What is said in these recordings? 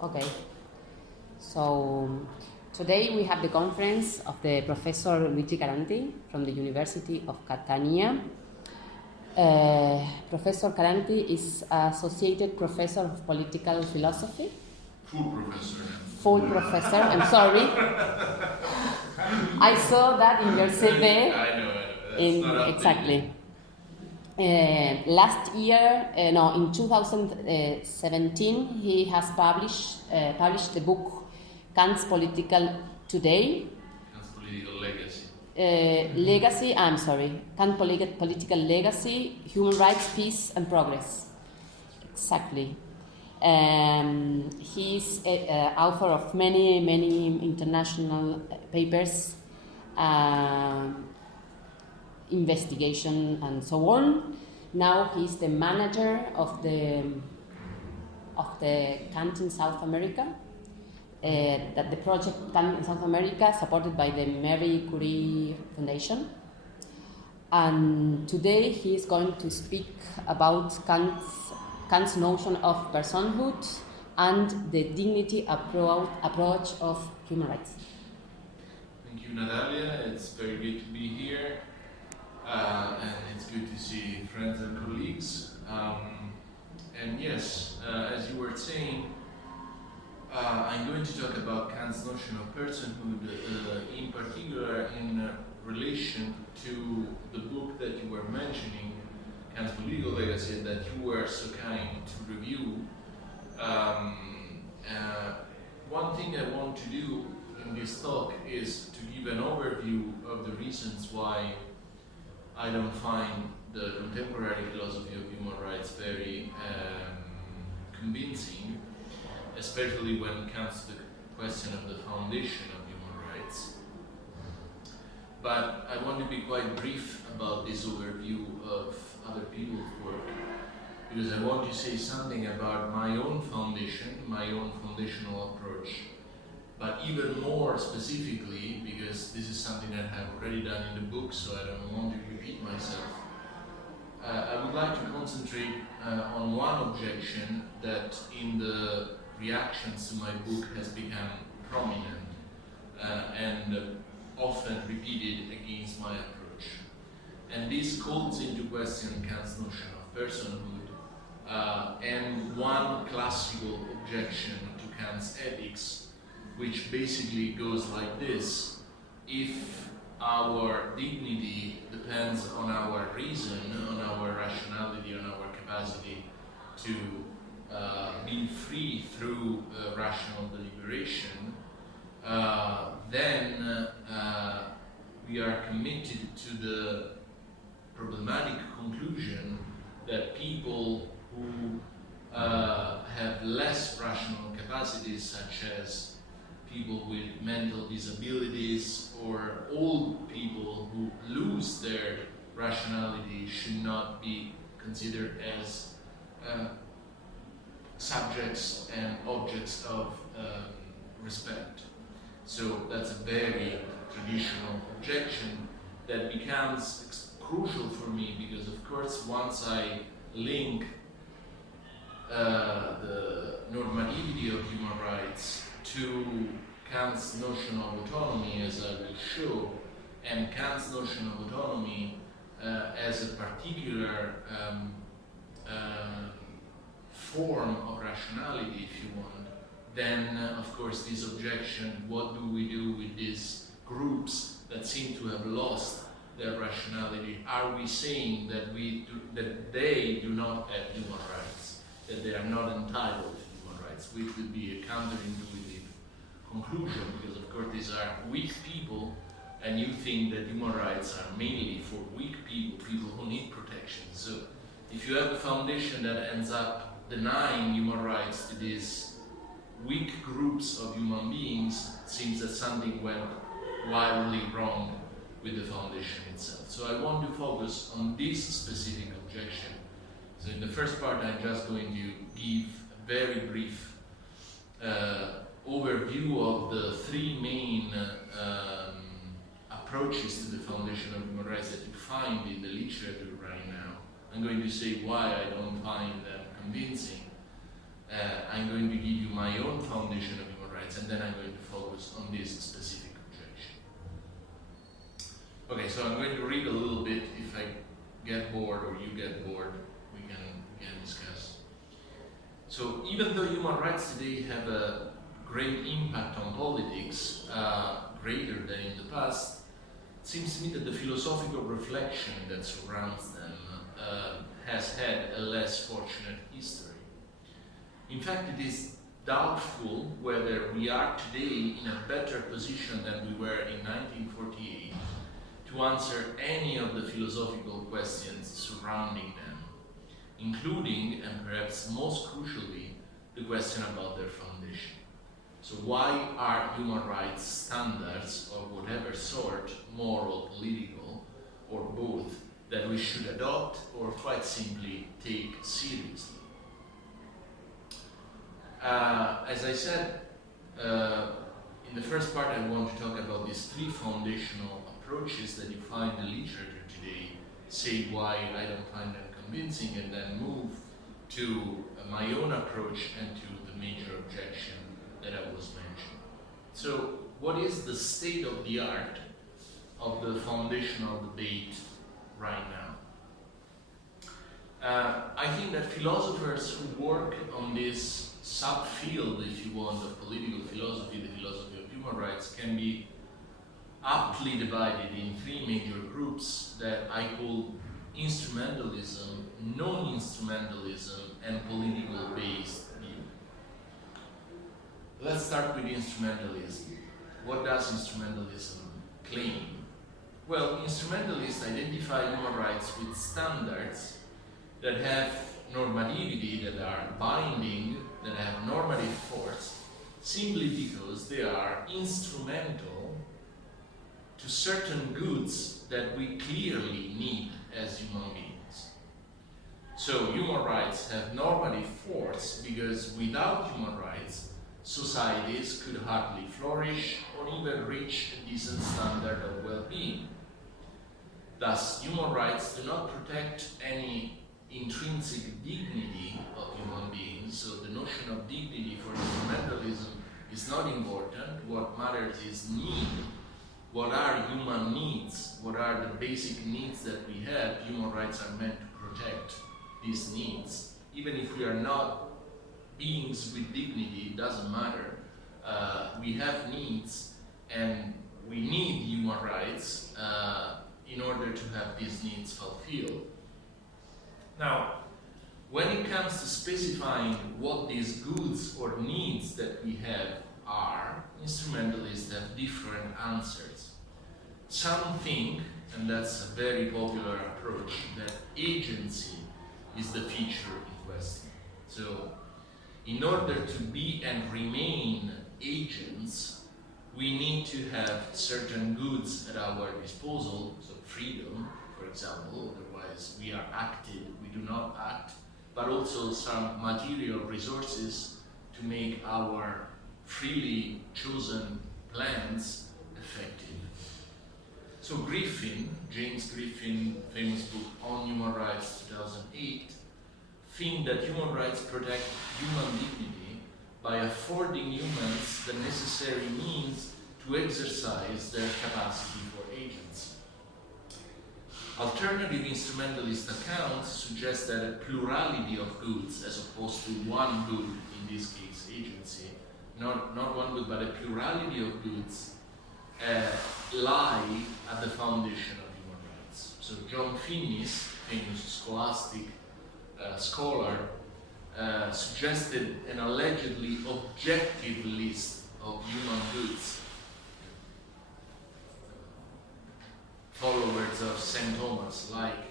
Okay, so today we have the conference of the Professor Luigi Caranti from the University of Catania. Professor Caranti is Associate Professor of Political Philosophy. Full professor, I'm sorry. I saw that in your CV. I know. Exactly. Last year, in 2017, he has published the book Kant's Political Today. Kant's Political Legacy. Kant's Political Legacy, Human Rights, Peace and Progress. Exactly. He's author of many international papers, investigation and so on. Now he's the manager of the Kant in South America. That the project Kant in South America, supported by the Marie Curie Foundation. And today he is going to speak about Kant's notion of personhood and the dignity approach of human rights. Thank you, Natalia. It's very good to be here. And it's good to see friends and colleagues. And yes, as you were saying, I'm going to talk about Kant's notion of personhood, in particular in relation to the book that you were mentioning, Kant's Political Legacy, that you were so kind to review. One thing I want to do in this talk is to give an overview of the reasons why I don't find the contemporary philosophy of human rights very convincing, especially when it comes to the question of the foundation of human rights. But I want to be quite brief about this overview of other people's work, because I want to say something about my own foundation, my own foundational approach, but even more specifically, because this is something that I've already done in the book, so I don't want to repeat myself. I would like to concentrate on one objection that in the reactions to my book has become prominent and often repeated against my approach. And this calls into question Kant's notion of personhood and one classical objection to Kant's ethics, which basically goes like this: if our dignity depends on our reason, on our rationality, on our capacity to be free through rational deliberation, then we are committed to the problematic conclusion that people who have less rational capacities, such as people with mental disabilities or old people who lose their rationality, should not be considered as subjects and objects of respect. So that's a very traditional objection that becomes crucial for me, because of course once I link the normativity of human rights to Kant's notion of autonomy, as I will show, and Kant's notion of autonomy as a particular form of rationality, if you want, then of course this objection, what do we do with these groups that seem to have lost their rationality? Are we saying that they do not have human rights, that they are not entitled to human rights, which would be a counterintuitive conclusion, because of course these are weak people, and you think that human rights are mainly for weak people, people who need protection. So if you have a foundation that ends up denying human rights to these weak groups of human beings, it seems that something went wildly wrong with the foundation itself. So I want to focus on this specific objection. So in the first part, I'm just going to give a very brief overview of the three main approaches to the foundation of human rights that you find in the literature right now. I'm going to say why I don't find them convincing. I'm going to give you my own foundation of human rights, and then I'm going to focus on this specific objection. Okay, so I'm going to read a little bit. If I get bored or you get bored, we can discuss. So even though human rights today have a great impact on politics, greater than in the past, it seems to me that the philosophical reflection that surrounds them has had a less fortunate history. In fact, it is doubtful whether we are today in a better position than we were in 1948 to answer any of the philosophical questions surrounding them, including, and perhaps most crucially, the question about their foundation. So why are human rights standards of whatever sort, moral, political, or both, that we should adopt or quite simply take seriously? As I said, in the first part I want to talk about these three foundational approaches that you find in the literature today, say why I don't find them convincing, and then move to my own approach and to the major objection that I was mentioning. So what is the state of the art of the foundational debate right now? I think that philosophers who work on this subfield, if you want, of political philosophy, the philosophy of human rights, can be aptly divided in three major groups that I call instrumentalism, non-instrumentalism, and political-based view. Let's start with instrumentalism. What does instrumentalism claim? Well, instrumentalists identify human rights with standards that have normativity, that are binding, that have normative force, simply because they are instrumental to certain goods that we clearly need as human beings. So human rights have normative force because without human rights, societies could hardly flourish or even reach a decent standard of well-being. Thus, human rights do not protect any intrinsic dignity of human beings, so the notion of dignity for instrumentalism is not important. What matters is need. What are human needs? What are the basic needs that we have? Human rights are meant to protect these needs. Even if we are not beings with dignity, it doesn't matter. We have needs, and we need human rights in order to have these needs fulfilled. Now, when it comes to specifying what these goods or needs that we have are, instrumentalists have different answers. Some think, and that's a very popular approach, that agency is the feature in question. So, in order to be and remain agents, we need to have certain goods at our disposal, so freedom, for example, otherwise we are active, we do not act, but also some material resources to make our freely chosen plans effective. So Griffin, James Griffin, famous book On Human Rights, 2008, think that human rights protect human dignity by affording humans the necessary means to exercise their capacity for agency. Alternative instrumentalist accounts suggest that a plurality of goods, as opposed to one good, in this case agency, not one good, but a plurality of goods, lie at the foundation of human rights. So John Finnis, famous scholastic scholar, suggested an allegedly objective list of human goods. Followers of St. Thomas like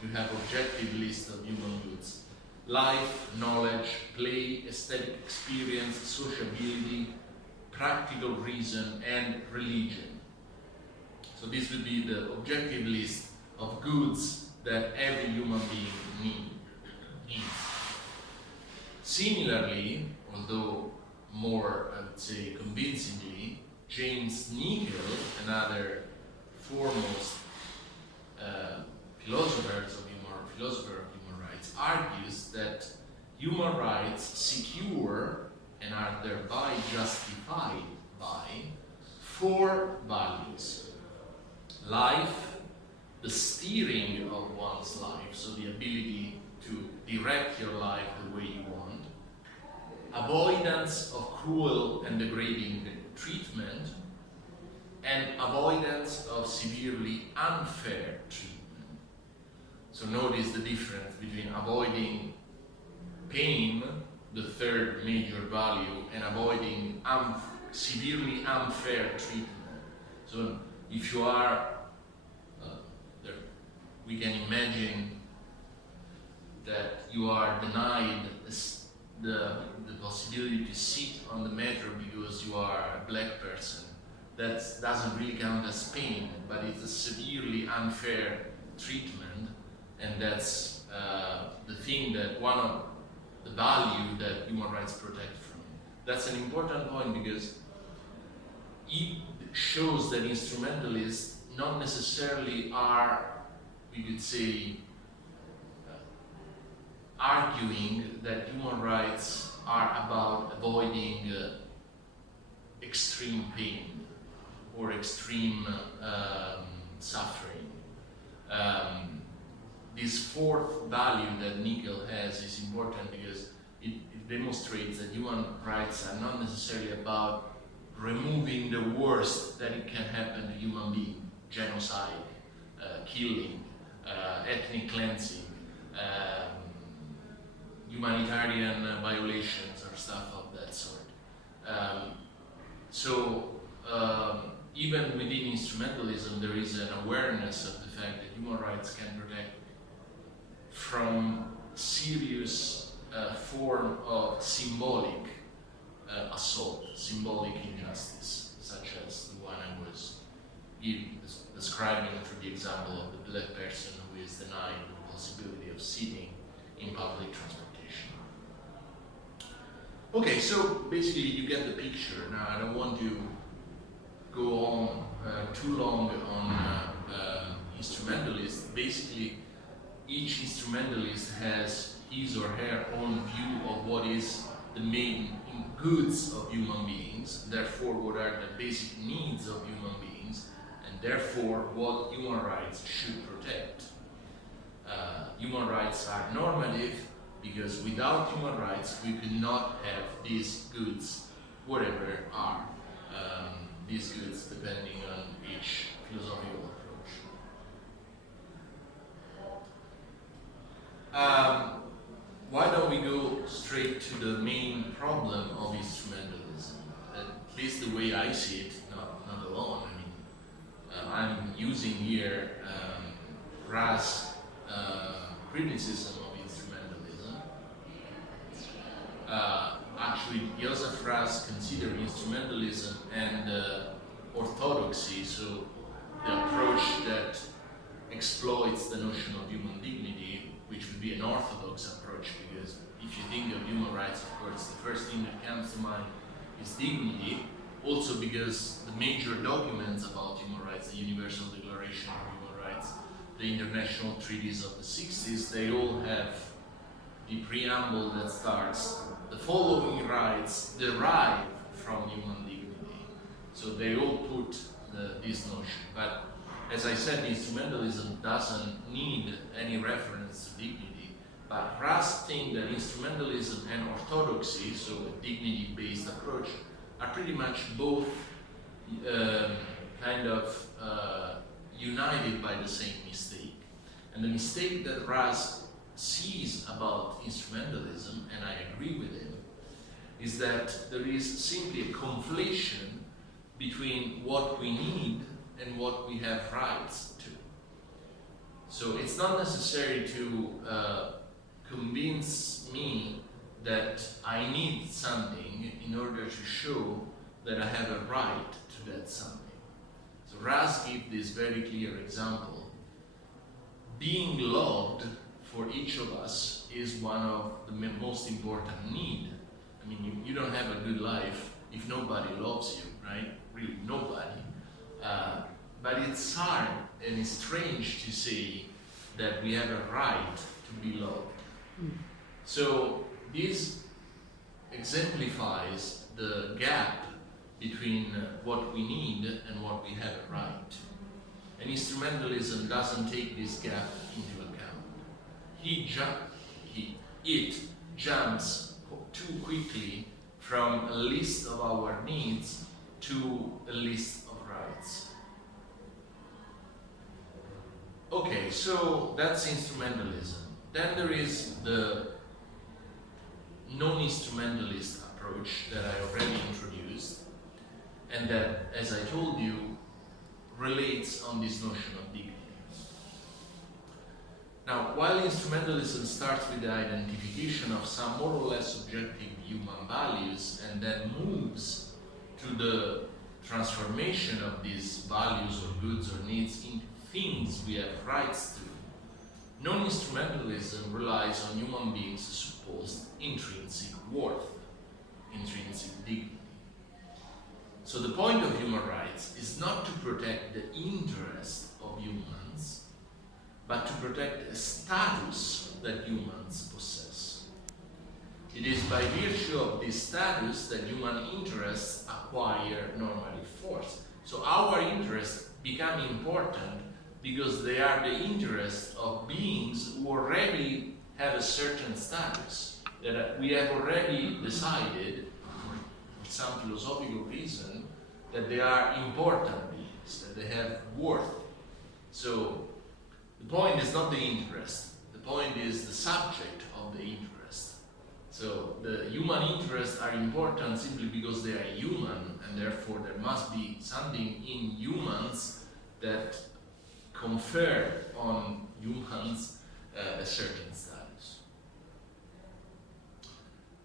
to have objective list of human goods: life, knowledge, play, aesthetic experience, sociability, practical reason, and religion. So this would be the objective list of goods that every human being needs. Similarly, although more, I would say, convincingly, James Nickel, another foremost philosopher of human rights, argues that human rights secure and are thereby justified by 4 values. Life, the steering of one's life, so the ability to direct your life the way you want. Avoidance of cruel and degrading treatment, and avoidance of severely unfair treatment. So notice the difference between avoiding pain, the 3rd major value, and avoiding severely unfair treatment. So if you are, we can imagine that you are denied the possibility to sit on the metro because you are a black person. That doesn't really count as pain, but it's a severely unfair treatment, and that's the thing that one of the value that human rights protect from. That's an important point because it shows that instrumentalists not necessarily are, we could say, arguing that human rights are about avoiding extreme pain or extreme suffering. This 4th value that Nickel has is important because it demonstrates that human rights are not necessarily about removing the worst that it can happen to human beings: genocide, killing, ethnic cleansing, humanitarian violations or stuff of that sort. Even within instrumentalism, there is an awareness of the fact that human rights can protect from serious form of symbolic assault, symbolic injustice, such as the one I was describing through the example of the black person who is denied the possibility of sitting in public transportation. Okay, so basically you get the picture. Now I don't want to go on too long on instrumentalists. Basically, each instrumentalist has his or her own view of what is the main goods of human beings, therefore what are the basic needs of human beings, and therefore what human rights should protect. Human rights are normative because without human rights we could not have these goods, whatever are these goods, depending on each philosophical approach. Why don't we go straight to the main problem of instrumentalism? At least the way I see it, not alone. I mean, I'm using here Ra's criticism of instrumentalism. Actually, Joseph Raz considered instrumentalism and orthodoxy, so the approach that exploits the notion of human dignity, which would be an orthodox approach, because if you think of human rights, of course, the first thing that comes to mind is dignity, also because the major documents about human rights, the Universal Declaration of Human Rights, the international treaties of the 60s, they all have the preamble that starts, the following rights derive from human dignity. So they all put this notion. But as I said, instrumentalism doesn't need any reference to dignity. But Raz thinks that instrumentalism and orthodoxy, so a dignity-based approach, are pretty much both united by the same mistake. And the mistake that Raz sees about instrumentalism, and I agree with him, is that there is simply a conflation between what we need and what we have rights to. So it's not necessary to convince me that I need something in order to show that I have a right to that something. So Raz gives this very clear example. Being loved for each of us is one of the most important needs. I mean, you don't have a good life if nobody loves you, right? Really, nobody. But it's hard and it's strange to say that we have a right to be loved. So this exemplifies the gap between what we need and what we have a right. And instrumentalism doesn't take this gap into account. It jumps too quickly from a list of our needs to a list of rights. Okay, so that's instrumentalism. Then there is the non-instrumentalist approach that I already introduced, and that, as I told you, relates on this notion of dignity. Now, while instrumentalism starts with the identification of some more or less objective human values and then moves to the transformation of these values or goods or needs into things we have rights to, non-instrumentalism relies on human beings' supposed intrinsic worth, intrinsic dignity. So the point of human rights is not to protect the interest of humans, but to protect a status that humans possess. It is by virtue of this status that human interests acquire normative force. So our interests become important because they are the interests of beings who already have a certain status, that we have already decided, for some philosophical reason, that they are important beings, that they have worth. So the point is not the interest, the point is the subject of the interest. So the human interests are important simply because they are human, and therefore there must be something in humans that confer on humans a certain status.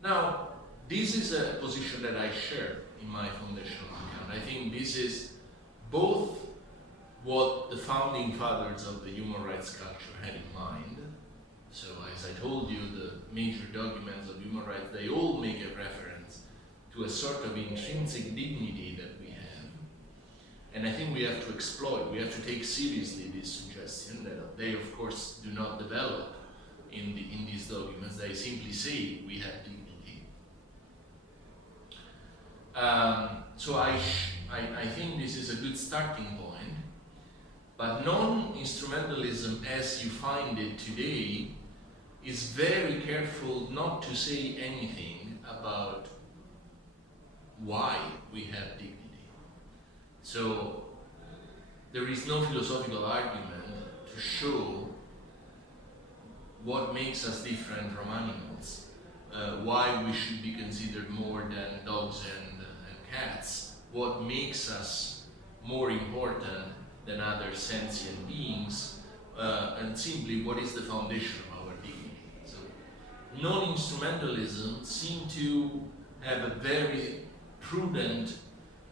Now, this is a position that I share in my foundational account. I think this is both what the founding fathers of the human rights culture had in mind. So, as I told you, the major documents of human rights, they all make a reference to a sort of intrinsic dignity that we have. And I think we have to exploit, we have to take seriously this suggestion that they, of course, do not develop in these documents. They simply say we have dignity. So I think this is a good starting point, but non-instrumentalism as you find it today is very careful not to say anything about why we have dignity. So there is no philosophical argument to show what makes us different from animals, why we should be considered more than dogs and cats, what makes us more important than other sentient beings, and simply what is the foundation of our dignity. So non-instrumentalism seems to have a very prudent,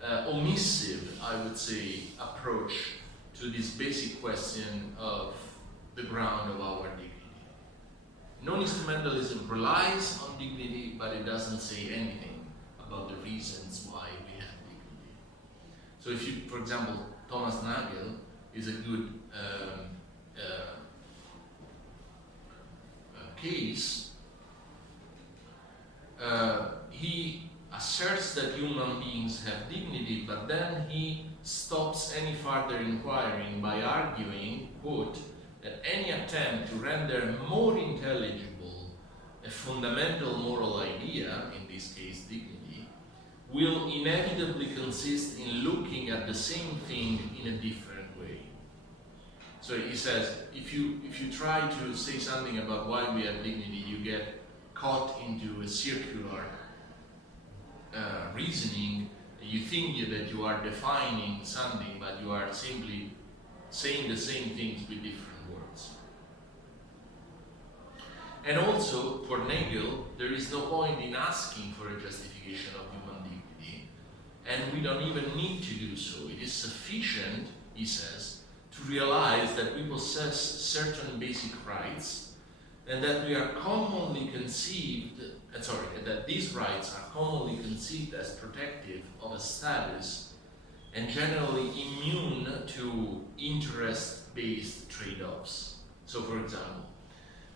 omissive, I would say, approach to this basic question of the ground of our dignity. Non-instrumentalism relies on dignity, but it doesn't say anything about the reasons why we have dignity. So if you, for example, Thomas Nagel is a good case. He asserts that human beings have dignity, but then he stops any further inquiring by arguing, quote, that any attempt to render more intelligible a fundamental moral idea, in this case dignity, will inevitably consist in looking at the same thing in a different way. So he says, if you try to say something about why we have dignity, you get caught into a circular reasoning. You think that you are defining something, but you are simply saying the same things with different words. And also, for Nagel, there is no point in asking for a justification of human dignity, and we don't even need to do so. It is sufficient, he says, to realize that we possess certain basic rights, and that we are commonly conceived, that these rights are commonly conceived as protective of a status and generally immune to interest-based trade-offs. So, for example,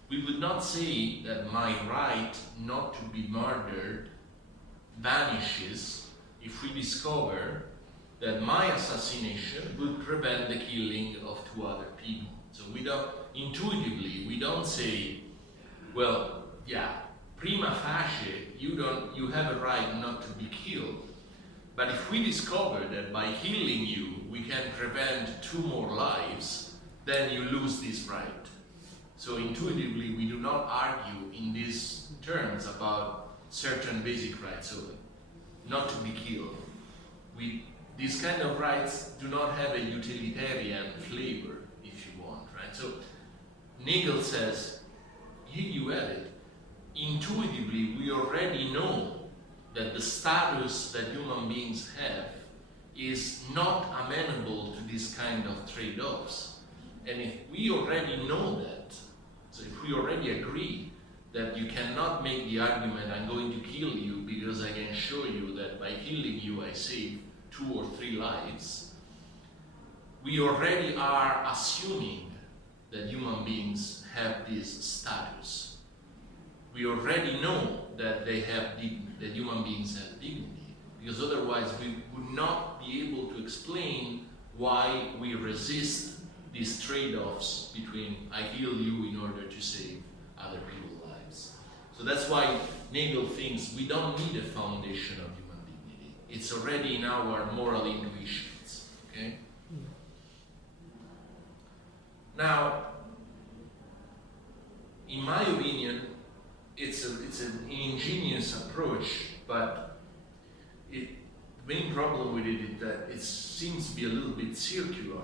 we would not say that my right not to be murdered vanishes if we discover that my assassination would prevent the killing of 2 other people. So we don't, intuitively, we don't say, well, yeah, prima facie, you have a right not to be killed. But if we discover that by killing you, we can prevent 2 more lives, then you lose this right. So intuitively, we do not argue in these terms about certain basic rights, so not to be killed. These kind of rights do not have a utilitarian flavor, if you want, right? So Nagel says, here you have it. Intuitively, we already know that the status that human beings have is not amenable to this kind of trade-offs. And if we already know that, so if we already agree that you cannot make the argument, I'm going to kill you because I can show you that by killing you I save 2 or 3 lives, we already are assuming that human beings have this status. We already know that that human beings have dignity, because otherwise we would not be able to explain why we resist these trade-offs between I kill you in order to save other people's lives. So that's why Nagel thinks we don't need a foundation of human dignity. It's already in our moral intuitions. Okay? Now, in my opinion, it's an ingenious approach, but the main problem with it is that it seems to be a little bit circular,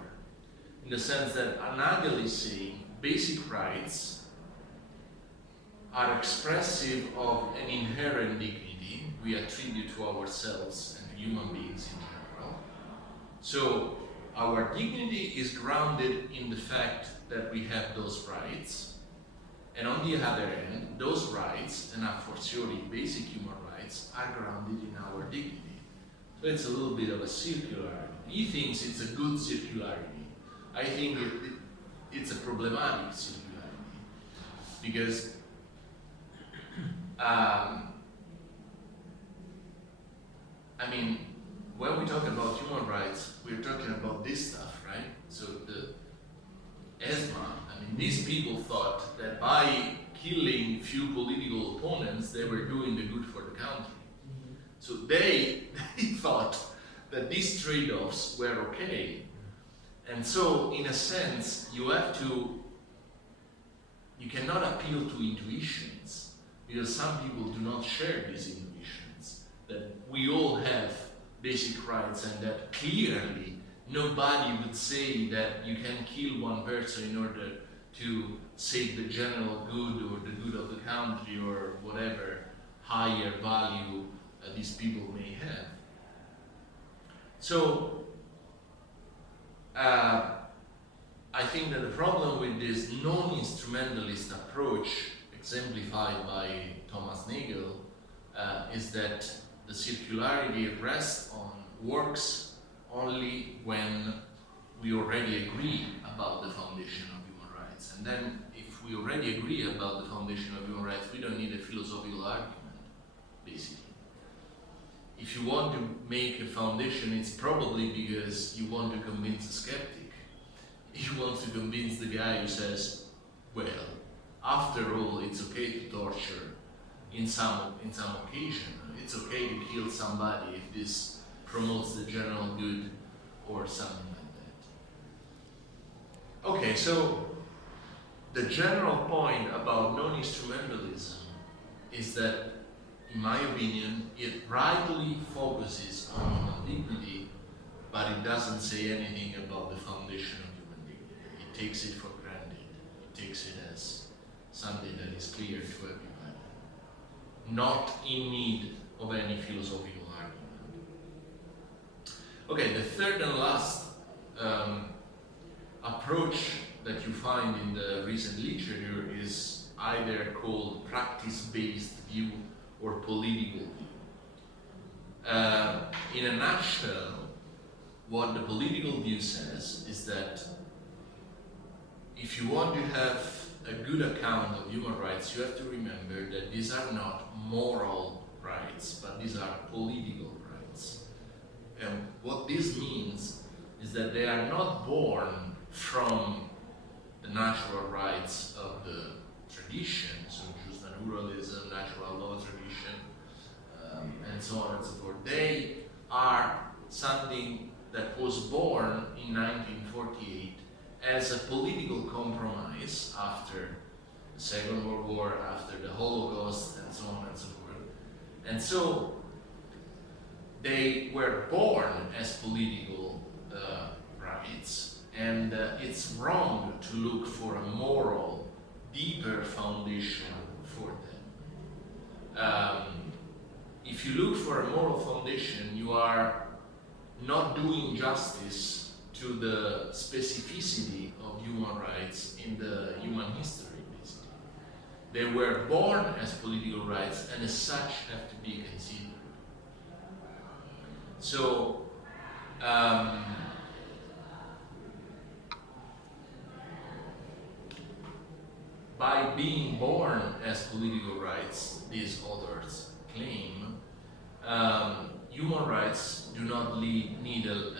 in the sense that Nagel is saying basic rights are expressive of an inherent dignity we attribute to ourselves and to human beings in general. So our dignity is grounded in the fact that we have those rights, and on the other hand, those rights, and a fortiori basic human rights, are grounded in our dignity. So it's a little bit of a circularity. He thinks it's a good circularity. I think it's a problematic circularity, because when we talk about human rights, we're talking about this stuff, right? So the ESMA, these people thought that by killing few political opponents, they were doing the good for the country. Mm-hmm. So they thought that these trade-offs were okay. And so, in a sense, you cannot appeal to intuitions, because some people do not share these intuitions, that we all have basic rights and that clearly nobody would say that you can kill one person in order to save the general good or the good of the country or whatever higher value these people may have. So, I think that the problem with this non-instrumentalist approach, exemplified by Thomas Nagel, is that the circularity works only when we already agree about the foundation of human rights. And then, if we already agree about the foundation of human rights, we don't need a philosophical argument, basically. If you want to make a foundation, it's probably because you want to convince a skeptic. You want to convince the guy who says, well, after all, it's okay to torture in some occasion. It's okay to kill somebody if this promotes the general good or something like that. Okay, so the general point about non-instrumentalism is that, in my opinion, it rightly focuses on human dignity, but it doesn't say anything about the foundation of human dignity. It takes it for granted. It takes it as something that is clear to everybody, not in need of any philosophical argument. Okay, the third and last approach that you find in the recent literature is either called practice-based view or political view. In a nutshell, what the political view says is that if you want to have a good account of human rights, you have to remember that these are not moral rights, but these are political rights. And what this means is that they are not born from the natural rights of the tradition, so just naturalism, natural law tradition, and so on and so forth. They are something that was born in 1948 as a political compromise after the Second World War, after the Holocaust, and so on and so forth. And so they were born as political rights, and it's wrong to look for a moral, deeper foundation for them. If you look for a moral foundation, you are not doing justice to the specificity of human rights in the human history, basically. They were born as political rights and as such have to be considered. So, by being born as political rights, these authors claim, human rights do not need a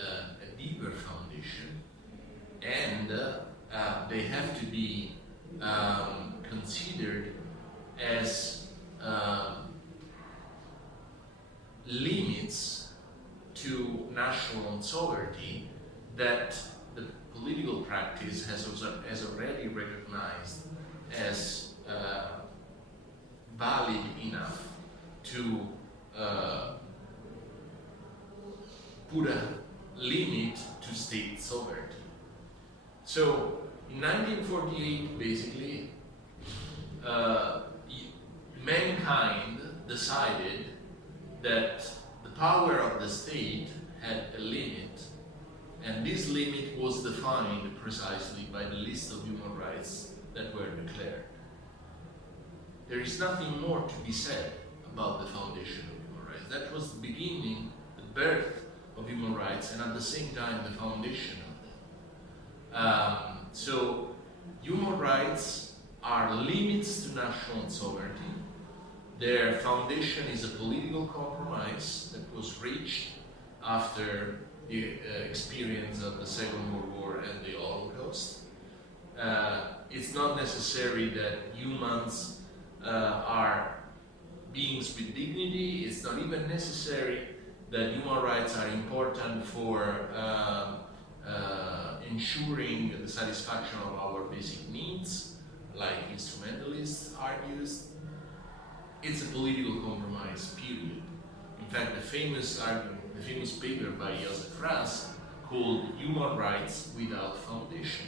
deeper foundation, and they have to be considered as limits to national sovereignty that the political practice has already recognized as valid enough to put a limit to state sovereignty. So in 1948, basically, mankind decided that the power of the state had a limit, and this limit was defined precisely by the list of human rights that were declared. There is nothing more to be said about the foundation of human rights. That was the beginning, the birth of human rights, and at the same time the foundation of them. So human rights are limits to national sovereignty. Their foundation is a political compromise that was reached after the experience of the Second World War and the Holocaust. It's not necessary that humans are beings with dignity. It's not even necessary that human rights are important for ensuring the satisfaction of our basic needs, like instrumentalists argues. It's a political compromise, period. In fact, the famous paper by Joseph Raz called Human Rights Without Foundation.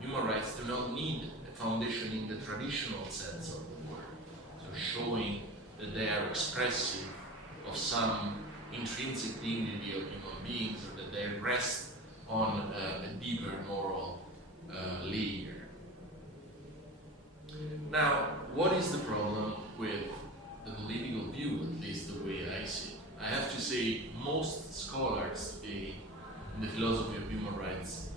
Human rights do not need a foundation in the traditional sense of the word, so showing that they are expressive of some intrinsic dignity of human beings, or that they rest on a deeper moral layer. Now, what is the problem with the political view, at least the way I see it? I have to say, most scholars today in the philosophy of human rights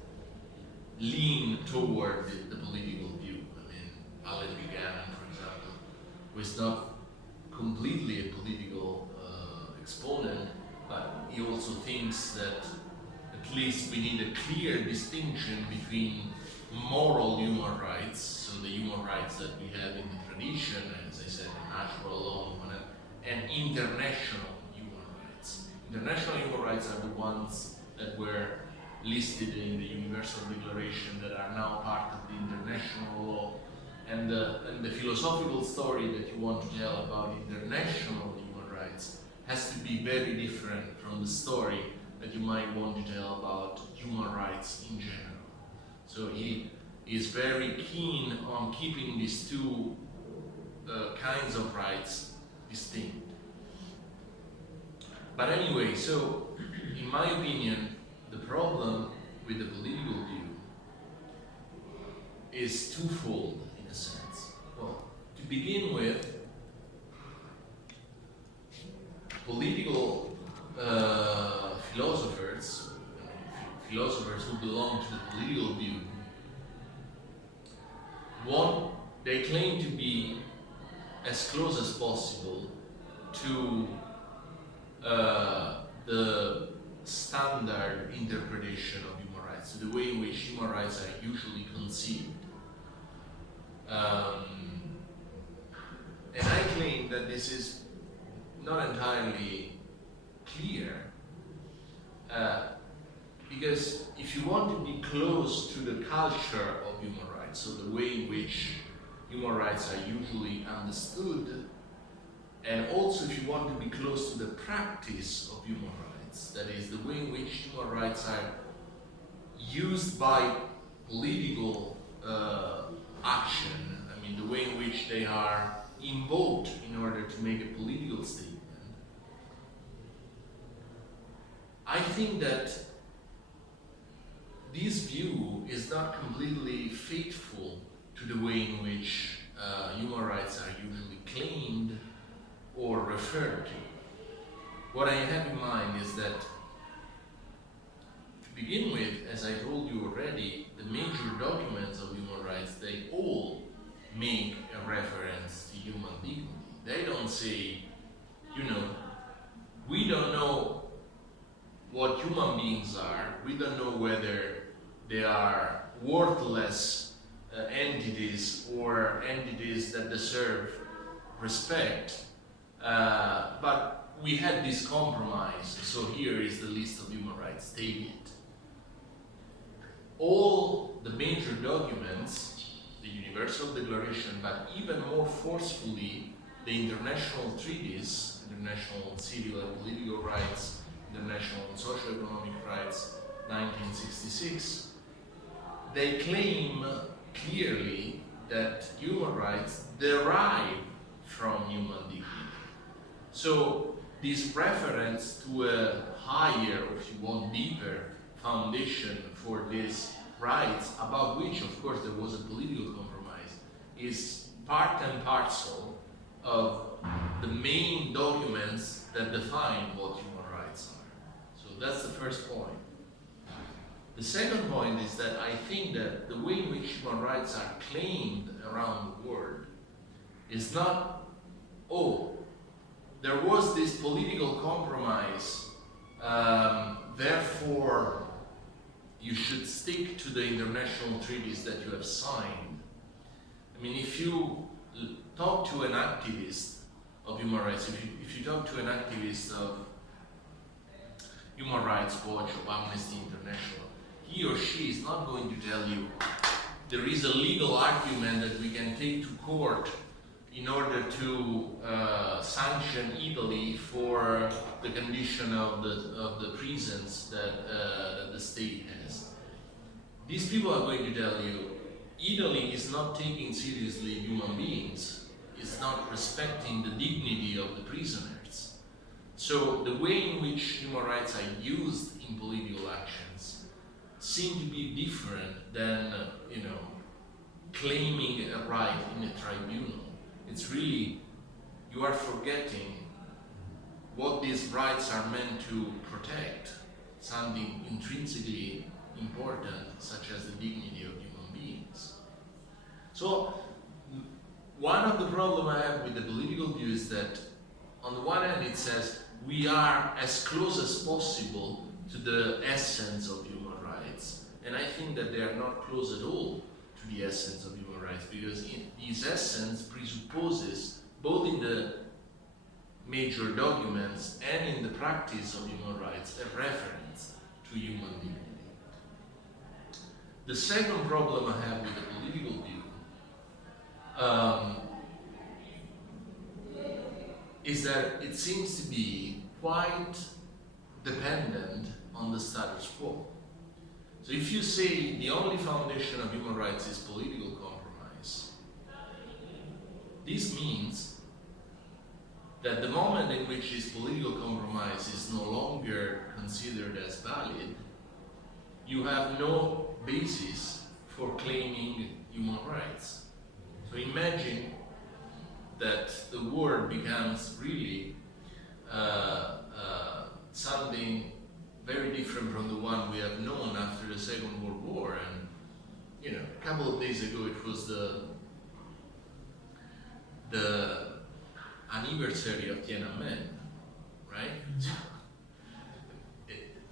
lean toward the political view. I mean, Alan Buchanan, for example, was not completely a political exponent, but he also thinks that at least we need a clear distinction between moral human rights, so the human rights that we have in the tradition, as I said, natural law, and international human rights. International human rights are the ones that were listed in the Universal Declaration that are now part of the international law, and the philosophical story that you want to tell about international human rights has to be very different from the story that you might want to tell about human rights in general. So he is very keen on keeping these two kinds of rights distinct. But anyway, so in my opinion, the problem with the political view is twofold in a sense. Well, to begin with, political philosophers who belong to the political view, they claim to be as close as possible to the standard interpretation of human rights, to the way in which human rights are usually conceived. And I claim that this is not entirely clear, because if you want to be close to the culture of human rights, so the way in which human rights are usually understood, and also if you want to be close to the practice of human rights, that is, the way in which human rights are used by political action, I mean, the way in which they are invoked in order to make a political statement, I think that this view is not completely faithful to the way in which human rights are usually claimed or referred to. What I have in mind is that, to begin with, as I told you already, the major documents of human rights, they all make a reference to human dignity. They don't say, we don't know what human beings are, we don't know whether they are worthless entities or entities that deserve respect, but we had this compromise, so here is the list of human rights, take it. All the major documents, the Universal Declaration, but even more forcefully, the international treaties, international civil and political rights, international and socio-economic rights, 1966, they claim clearly that human rights derive from human dignity. So this reference to a higher, or if you want, deeper foundation for these rights, about which, of course, there was a political compromise, is part and parcel of the main documents that define what human rights are. So that's the first point. The second point is that I think that the way in which human rights are claimed around the world is not, there was this political compromise, therefore you should stick to the international treaties that you have signed. I mean, if you talk to an activist of human rights, if you talk to an activist of Human Rights Watch or Amnesty International, he or she is not going to tell you there is a legal argument that we can take to court in order to sanction Italy for the condition of the prisons that the state has. These people are going to tell you Italy is not taking seriously human beings, it's not respecting the dignity of the prisoners. So the way in which human rights are used in political actions seem to be different than, claiming a right in a tribunal. It's really, you are forgetting what these rights are meant to protect, something intrinsically important, such as the dignity of human beings. So, one of the problems I have with the political view is that, on the one hand, it says we are as close as possible to the essence of human rights, and I think that they are not close at all to the essence of human rights, because this essence presupposes, both in the major documents and in the practice of human rights, a reference to human dignity. The second problem I have with the political view is that it seems to be quite dependent on the status quo. So if you say the only foundation of human rights is political compromise, this means that the moment in which this political compromise is no longer considered as valid, you have no basis for claiming human rights. So imagine that the world becomes really something very different from the one we have known after the Second World War. And a couple of days ago it was the the anniversary of Tiananmen, right?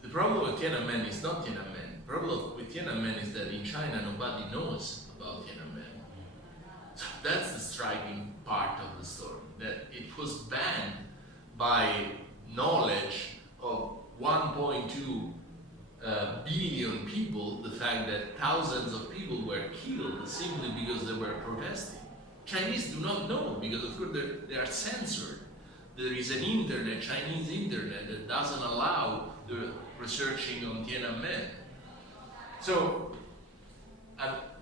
The problem with Tiananmen is not Tiananmen. The problem with Tiananmen is that in China nobody knows about Tiananmen. So that's the striking part of the story, that it was banned by knowledge of 1.2 billion people, the fact that thousands of people were killed simply because they were protesting. Chinese do not know, because of course they are censored. There is an internet, Chinese internet, that doesn't allow the researching on Tiananmen. So,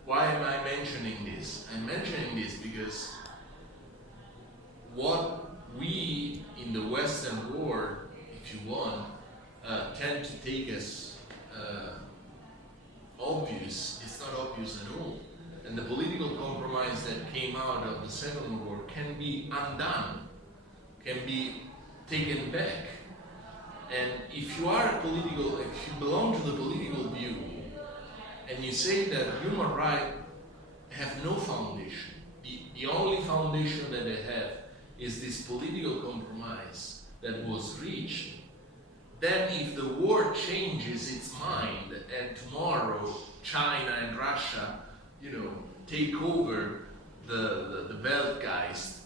why am I mentioning this? I'm mentioning this because what we in the Western world, if you want, tend to take as obvious, it's not obvious at all. And the political compromise that came out of the Second World War can be undone, can be taken back. And if you are if you belong to the political view, and you say that human rights have no foundation, the only foundation that they have is this political compromise that was reached, then if the war changes its mind and tomorrow China and Russia, take over the Weltgeist,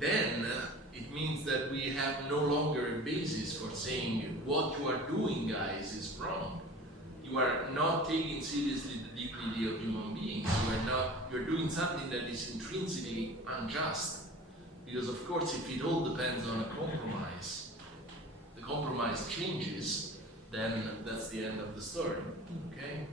then it means that we have no longer a basis for saying what you are doing, guys, is wrong. You are not taking seriously the dignity of human beings. You're doing something that is intrinsically unjust. Because of course, if it all depends on a compromise, the compromise changes, then that's the end of the story, okay?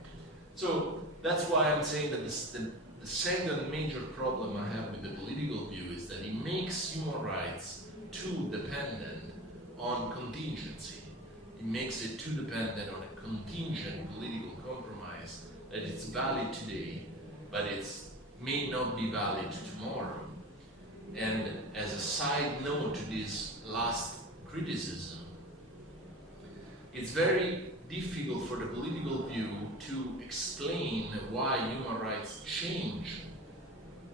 So that's why I'm saying that the second major problem I have with the political view is that it makes human rights too dependent on contingency. It makes it too dependent on a contingent political compromise that it's valid today, but it may not be valid tomorrow. And as a side note to this last criticism, it's very difficult for the political view to explain why human rights change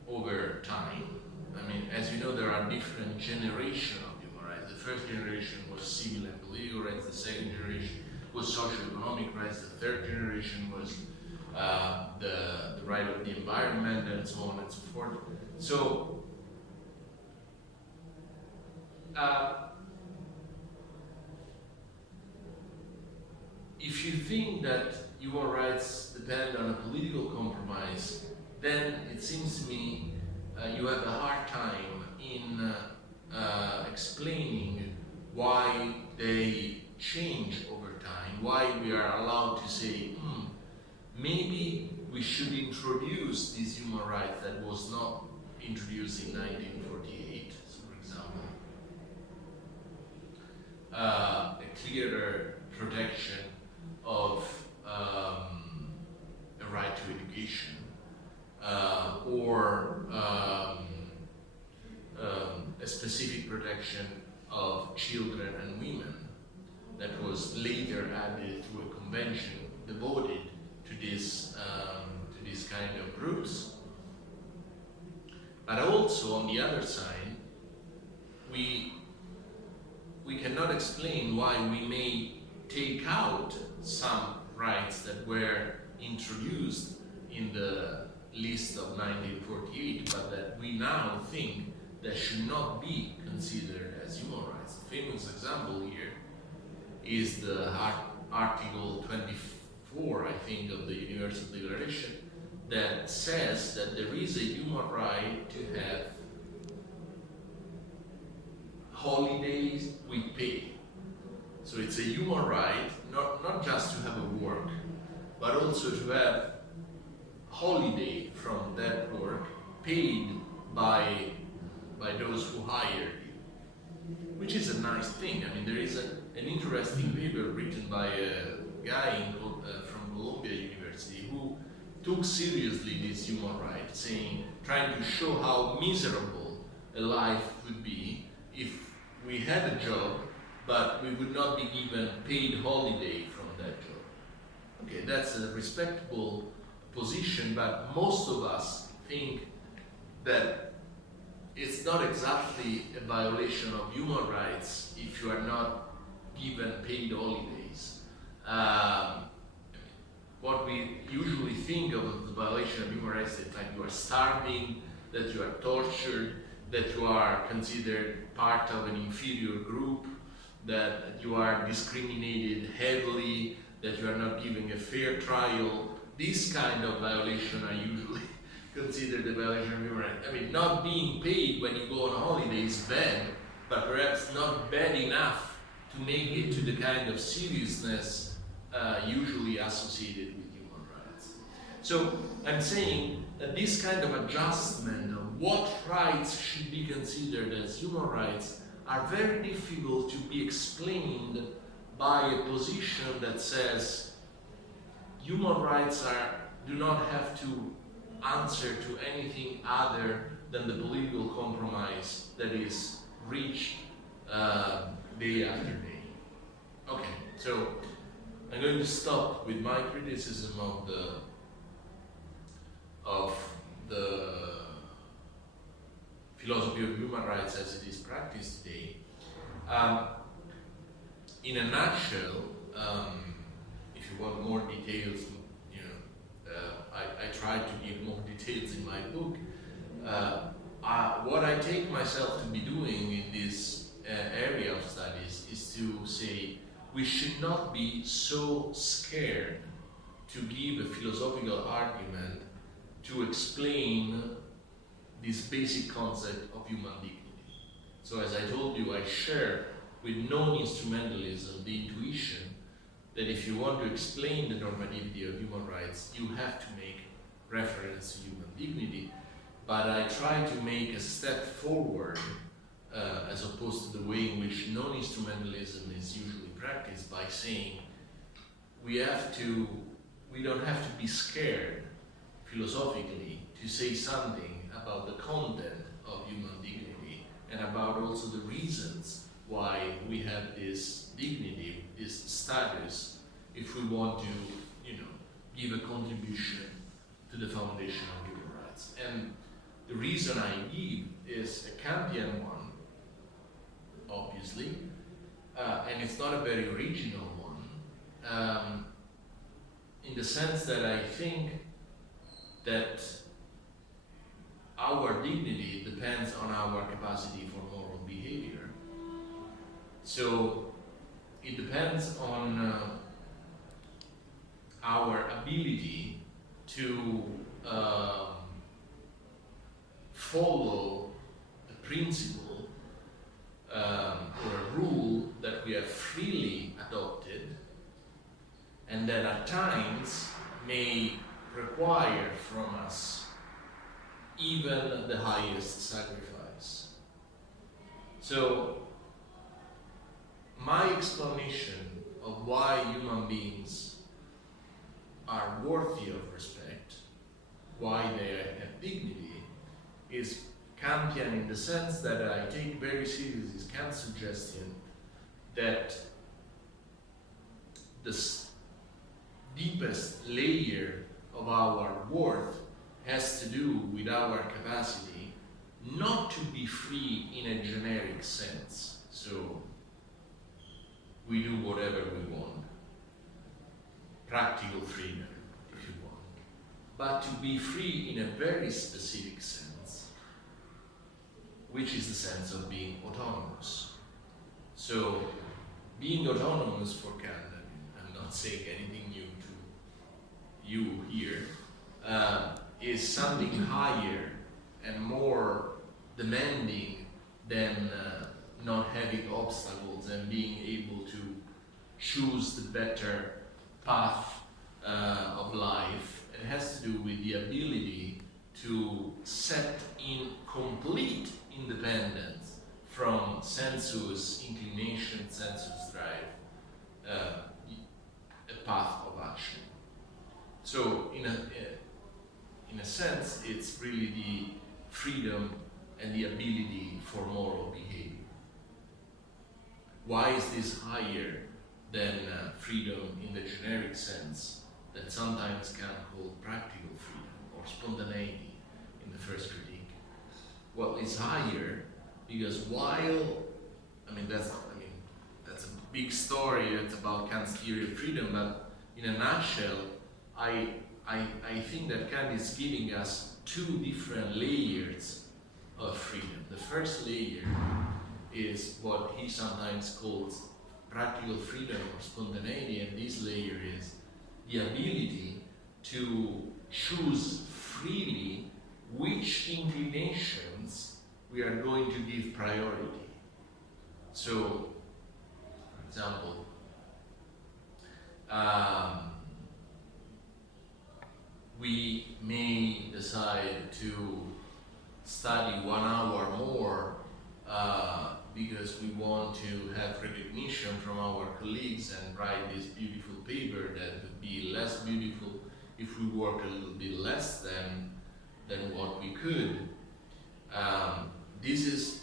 over time. I mean, as you know, there are different generations of human rights. The first generation was civil and political rights, the second generation was socio-economic rights, the third generation was the right of the environment, and so on and so forth. So, if you think that human rights depend on a political compromise, then it seems to me you have a hard time in explaining why they change over time, why we are allowed to say, maybe we should introduce this human right that was not introduced in 1948, for example. A clearer protection of a right to education, or a specific protection of children and women that was later added to a convention devoted to this kind of groups. But also on the other side, we cannot explain why we may take out some rights that were introduced in the list of 1948, but that we now think that should not be considered as human rights. A famous example here is the Article 24, I think, of the Universal Declaration, that says that there is a human right to have holidays with pay. So it's a human right, not just to have a work, but also to have holiday from that work paid by those who hired you, which is a nice thing. I mean, there is an interesting paper written by a guy from Columbia University who took seriously this human right, trying to show how miserable a life would be if we had a job, but we would not be given paid holiday from that job. Okay, that's a respectable position, but most of us think that it's not exactly a violation of human rights if you are not given paid holidays. What we usually think of the violation of human rights is like you are starving, that you are tortured, that you are considered part of an inferior group, that you are discriminated heavily, that you are not given a fair trial. These kind of violations are usually considered a violation of human rights. I mean, not being paid when you go on holiday is bad, but perhaps not bad enough to make it to the kind of seriousness usually associated with human rights. So I'm saying that this kind of adjustment of what rights should be considered as human rights are very difficult to be explained by a position that says human rights do not have to answer to anything other than the political compromise that is reached day after day. Okay, so I'm going to stop with my criticism of the philosophy of human rights as it is practiced today. In a nutshell, if you want more details, I try to give more details in my book. What I take myself to be doing in this area of studies is to say we should not be so scared to give a philosophical argument to explain this basic concept of human dignity. So as I told you, I share with non-instrumentalism the intuition that if you want to explain the normativity of human rights, you have to make reference to human dignity, but I try to make a step forward as opposed to the way in which non-instrumentalism is usually practiced by saying we don't have to be scared philosophically to say something about the content of human dignity and about also the reasons why we have this dignity, this status, if we want to, give a contribution to the foundation of human rights. And the reason I give is a Kantian one, obviously, and it's not a very original one, in the sense that I think that our dignity depends on our capacity for moral behavior. So it depends on our ability to follow a principle or a rule that we have freely adopted and that at times may require from us even the highest sacrifice. So my explanation of why human beings are worthy of respect, why they have dignity, is Kantian in the sense that I take very seriously Kant's suggestion that the deepest layer of our worth has to do with our capacity not to be free in a generic sense. So we do whatever we want. Practical freedom, if you want. But to be free in a very specific sense, which is the sense of being autonomous. So being autonomous for Kant, I'm not saying anything new to you here, is something higher and more demanding than not having obstacles and being able to choose the better path of life. It has to do with the ability to set in complete independence from sensuous inclination, sensuous drive, a path of action. So in a sense, it's really the freedom and the ability for moral behavior. Why is this higher than freedom in the generic sense that sometimes can call practical freedom or spontaneity in the first critique? well, it's higher because that's a big story. It's about Kant's theory of freedom, but in a nutshell, I think that Kant is giving us two different layers of freedom. The first layer is what he sometimes calls practical freedom or spontaneity, and this layer is the ability to choose freely which inclinations we are going to give priority. So, for example, we may decide to study 1 hour more because we want to have recognition from our colleagues and write this beautiful paper that would be less beautiful if we work a little bit less than what we could. This is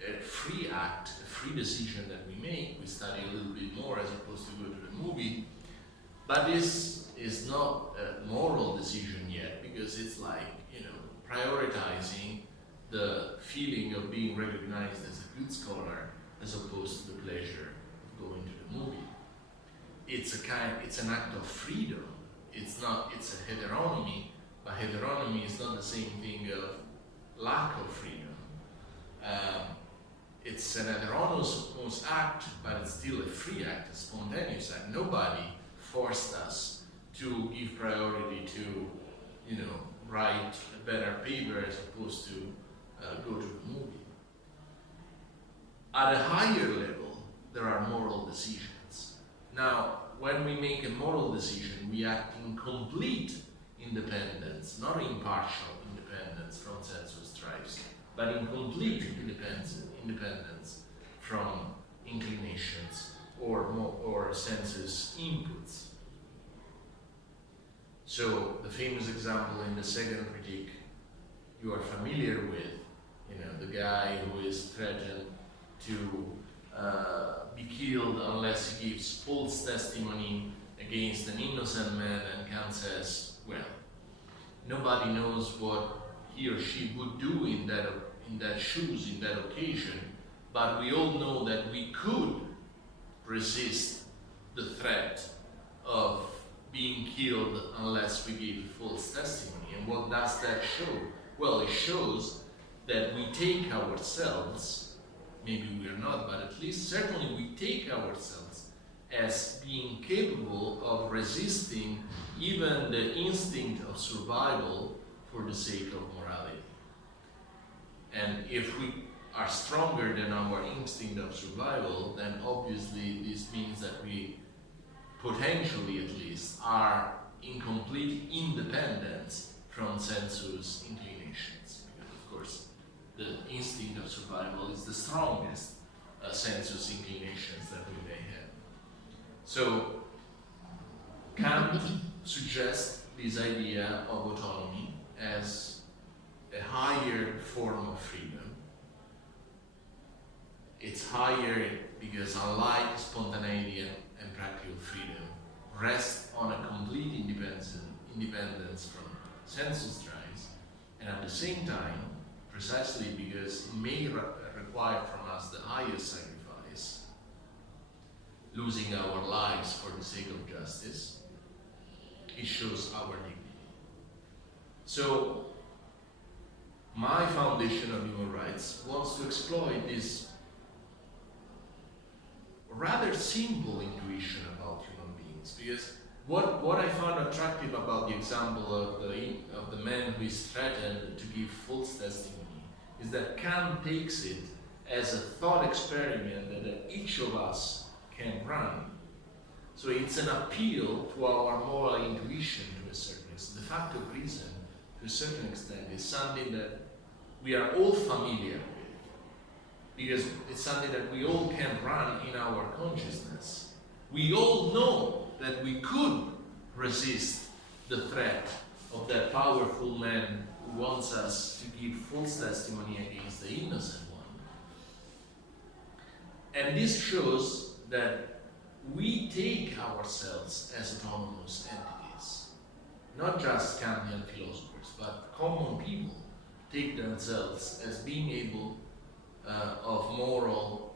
a free act, a free decision that we make. We study a little bit more as opposed to go to the movie. But this is not a moral decision yet, because it's like, prioritizing the feeling of being recognized as a good scholar as opposed to the pleasure of going to the movie. It's an act of freedom. It's a heteronomy, but heteronomy is not the same thing of lack of freedom. It's an heteronomous act, but it's still a free act, a spontaneous act. Nobody forced us to give priority to, write a better paper as opposed to go to the movie. At a higher level, there are moral decisions. Now, when we make a moral decision, we act in complete independence, not impartial independence from sensuous drives, but in complete independence from inclinations or sensus inputs. So the famous example in the second critique you are familiar with, the guy who is threatened to be killed unless he gives false testimony against an innocent man, and Kant says, well, nobody knows what he or she would do in that shoes, in that occasion, but we all know that we could resist the threat of being killed unless we give false testimony. And what does that show? Well, it shows that we take ourselves, maybe we are not, but at least certainly we take ourselves as being capable of resisting even the instinct of survival for the sake of morality. And if we are stronger than our instinct of survival, then obviously this means that we potentially at least are in complete independence from sensuous inclinations. Because of course the instinct of survival is the strongest sensuous inclinations that we may have. So Kant suggests this idea of autonomy as a higher form of freedom. It's higher because, unlike spontaneity and practical freedom, rests on a complete independence from sensus drives, and at the same time, precisely because it may require from us the highest sacrifice, losing our lives for the sake of justice, it shows our dignity. So, my foundation of human rights wants to exploit this rather simple intuition about human beings, because what I found attractive about the example of the man who is threatened to give false testimony is that Kant takes it as a thought experiment that each of us can run. So it's an appeal to our moral intuition to a certain extent. The fact of reason, to a certain extent, is something that we are all familiar with, because it's something that we all can run in our consciousness. We all know that we could resist the threat of that powerful man who wants us to give false testimony against the innocent one. And this shows that we take ourselves as autonomous entities, not just Kantian philosophers, but common people. take themselves as being able of moral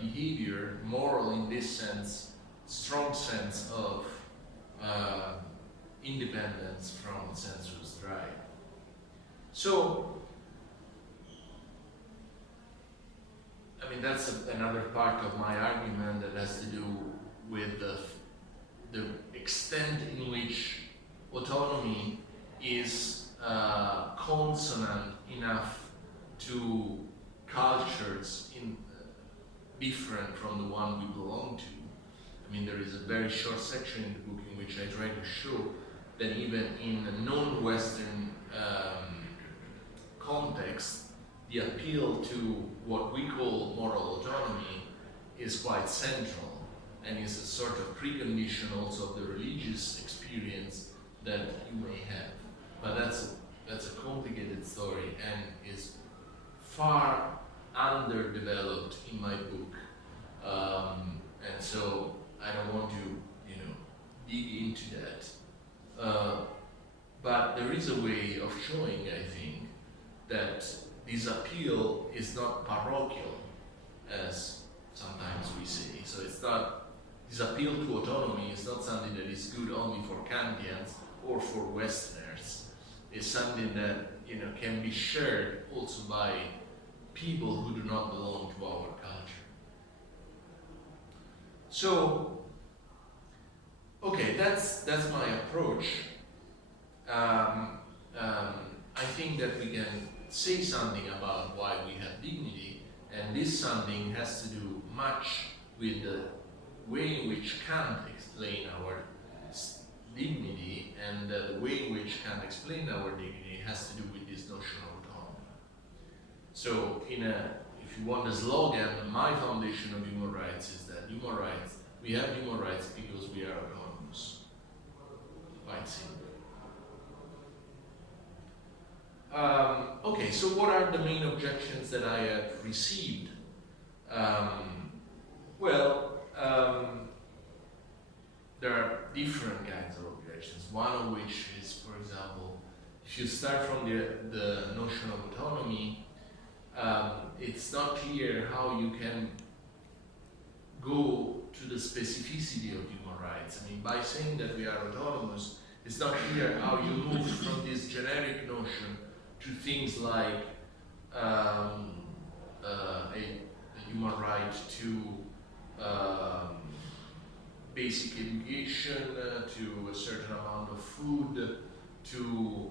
behavior, moral in this sense, strong sense of independence from sensuous drive. So, I mean, that's another part of my argument that has to do with the extent in which autonomy is consonant enough to cultures different from the one we belong to. I mean, there is a very short section in the book in which I try to show that even in a non-Western context, the appeal to what we call moral autonomy is quite central and is a sort of precondition also of the religious experience that you may have. But that's a complicated story and is far underdeveloped in my book. And so I don't want to, dig into that. But there is a way of showing, I think, that this appeal is not parochial, as sometimes we say. So it's not, this appeal to autonomy is not something that is good only for Kantians or for Westerners. It's something that, can be shared also by people who do not belong to our culture. So, okay, that's my approach. I think that we can say something about why we have dignity, and this something has to do much with the way in which Kant explained our dignity, and the way in which Kant explained our dignity has to do with this notion of autonomy. So, if you want a slogan, my foundation of human rights is that we have human rights because we are autonomous. Quite simple. Okay, so what are the main objections that I have received? There are different kinds of objections. One of which is, for example, if you start from the notion of autonomy, it's not clear how you can go to the specificity of human rights. I mean, by saying that we are autonomous, it's not clear how you move from this generic notion to things like a human right to basic education, to a certain amount of food, to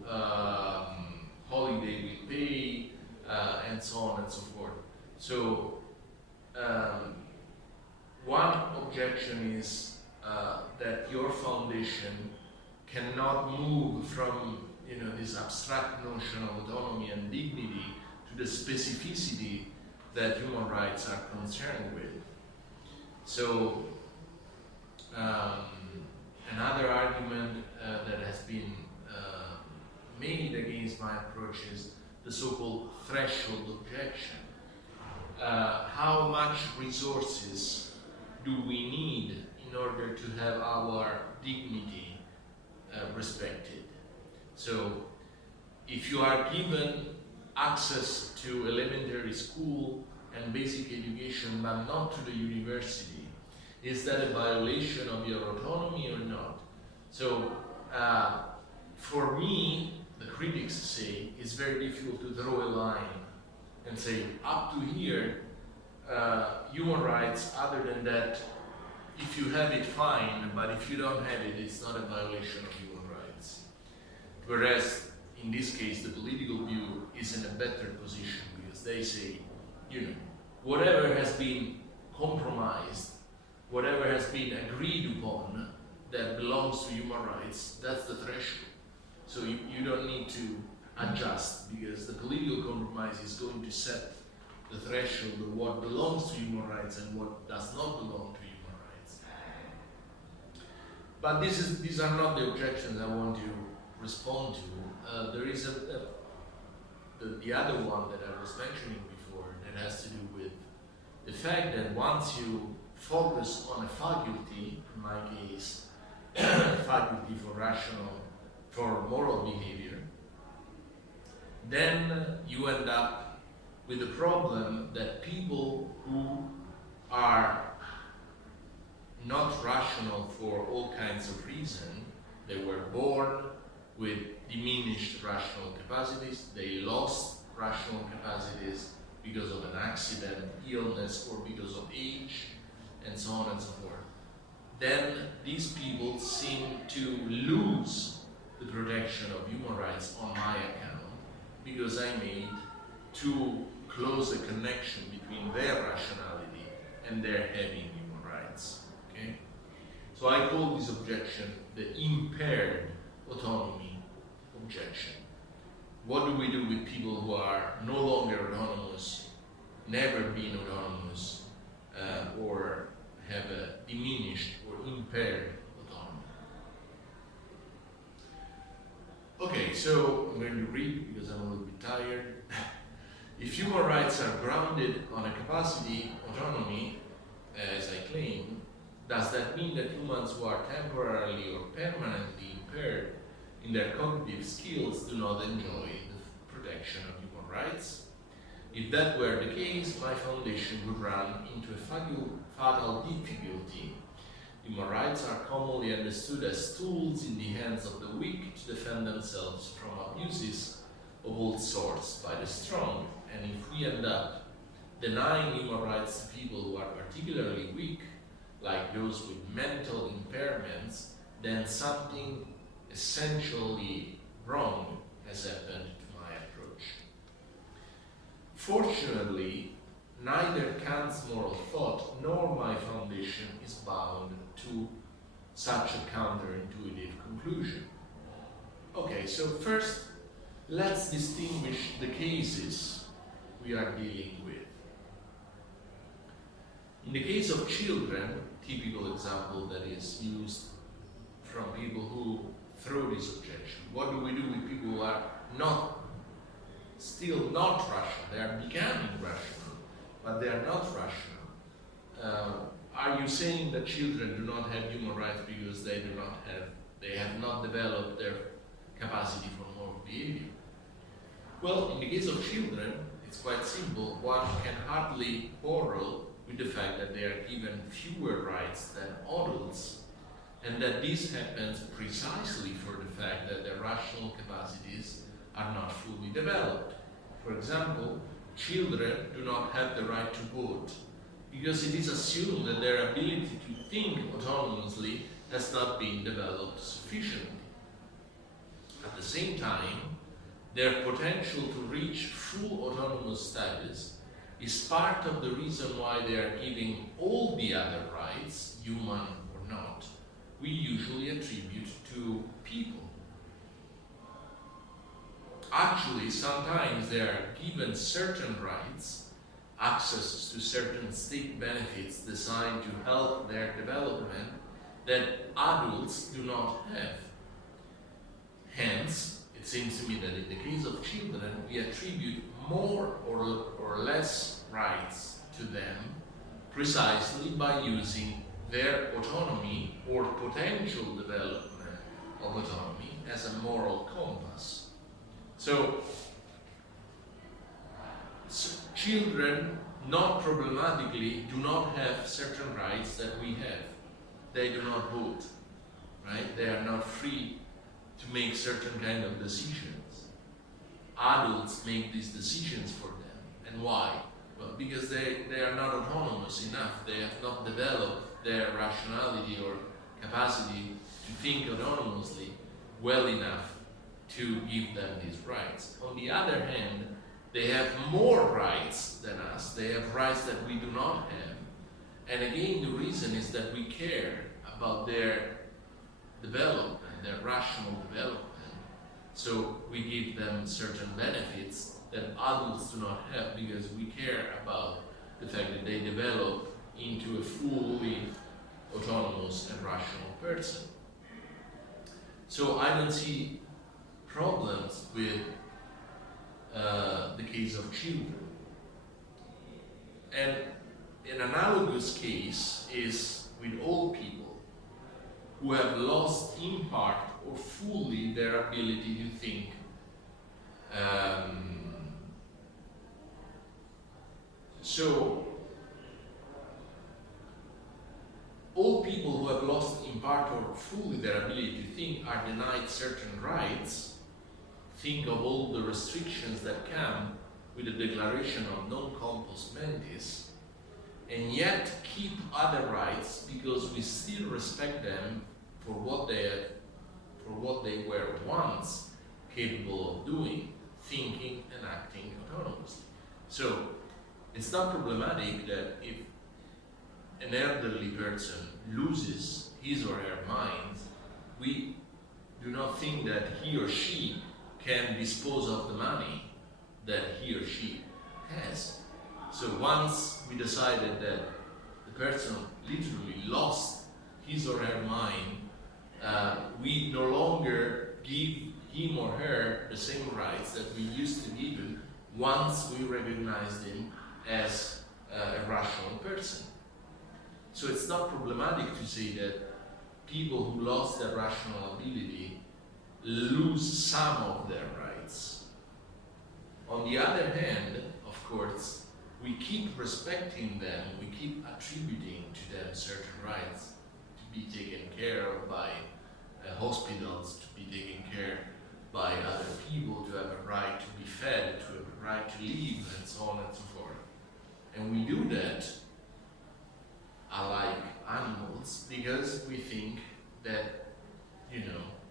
holiday with pay, and so on and so forth. So one objection is that your foundation cannot move from this abstract notion of autonomy and dignity to the specificity that human rights are concerned with. So another argument that has been made against my approach is the so-called threshold objection. How much resources do we need in order to have our dignity respected? So, if you are given access to elementary school and basic education but not to the university, is that a violation of your autonomy or not? So, for me, the critics say, it's very difficult to draw a line and say, up to here, human rights, other than that, if you have it, fine, but if you don't have it, it's not a violation of human rights. Whereas, in this case, the political view is in a better position because they say, whatever has been compromised, whatever has been agreed upon that belongs to human rights, that's the threshold. So you don't need to adjust because the political compromise is going to set the threshold of what belongs to human rights and what does not belong to human rights. But these are not the objections I want to respond to. There is the other one that I was mentioning before that has to do with the fact that once you focus on a faculty, in my case, faculty for moral behavior, then you end up with the problem that people who are not rational for all kinds of reasons, they were born with diminished rational capacities, they lost rational capacities because of an accident, illness, or because of age, and so on and so forth. Then these people seem to lose the protection of human rights on my account because I made too close a connection between their rationality and their having human rights. Okay? So I call this objection the impaired autonomy objection. What do we do with people who are no longer autonomous, never been autonomous, or have a diminished or impaired autonomy? Okay, so I'm going to read because I'm a little bit tired. If human rights are grounded on a capacity autonomy, as I claim, does that mean that humans who are temporarily or permanently impaired in their cognitive skills do not enjoy the protection of human rights? If that were the case, my foundation would run into a fatal difficulty. Human rights are commonly understood as tools in the hands of the weak to defend themselves from abuses of all sorts by the strong. And if we end up denying human rights to people who are particularly weak, like those with mental impairments, then something essentially wrong has happened to my approach. Fortunately, neither Kant's moral thought nor my foundation is bound to such a counterintuitive conclusion. Okay, so first, let's distinguish the cases we are dealing with. In the case of children, typical example that is used from people who throw this objection, what do we do with people who are still not rational? They are becoming rational, but they are not rational. Are you saying that children do not have human rights because they have not developed their capacity for moral behavior? Well, in the case of children, it's quite simple. One can hardly quarrel with the fact that they are given fewer rights than adults, and that this happens precisely for the fact that their rational capacities are not fully developed. For example, children do not have the right to vote because it is assumed that their ability to think autonomously has not been developed sufficiently. At the same time, their potential to reach full autonomous status is part of the reason why they are giving all the other rights, human or not, we usually attribute to people. Actually, sometimes they are given certain rights, access to certain state benefits designed to help their development that adults do not have. Hence, it seems to me that in the case of children, we attribute more or less rights to them precisely by using their autonomy or potential development of autonomy as a moral compass. So children, not problematically, do not have certain rights that we have. They do not vote, right? They are not free to make certain kind of decisions. Adults make these decisions for them. And why? Well, because they are not autonomous enough. They have not developed their rationality or capacity to think autonomously well enough to give them these rights. On the other hand, they have more rights than us. They have rights that we do not have. And again, the reason is that we care about their development, their rational development. So we give them certain benefits that adults do not have because we care about the fact that they develop into a fully autonomous and rational person. So I don't see problems with the case of children. And an analogous case is with old people who have lost in part or fully their ability to think So all people who have lost in part or fully their ability to think are denied certain rights. Think of all the restrictions that come with the declaration of non compos mentis, and yet keep other rights because we still respect them for what they were once capable of doing, thinking and acting autonomously. So it's not problematic that if an elderly person loses his or her mind, we do not think that he or she can dispose of the money that he or she has. So once we decided that the person literally lost his or her mind, we no longer give him or her the same rights that we used to give him once we recognized him as a rational person. So it's not problematic to say that people who lost their rational ability lose some of their rights. On the other hand, of course, we keep respecting them, we keep attributing to them certain rights to be taken care of by hospitals, to be taken care by other people, to have a right to be fed, to have a right to live, and so on and so forth. And we do that like animals because we think that,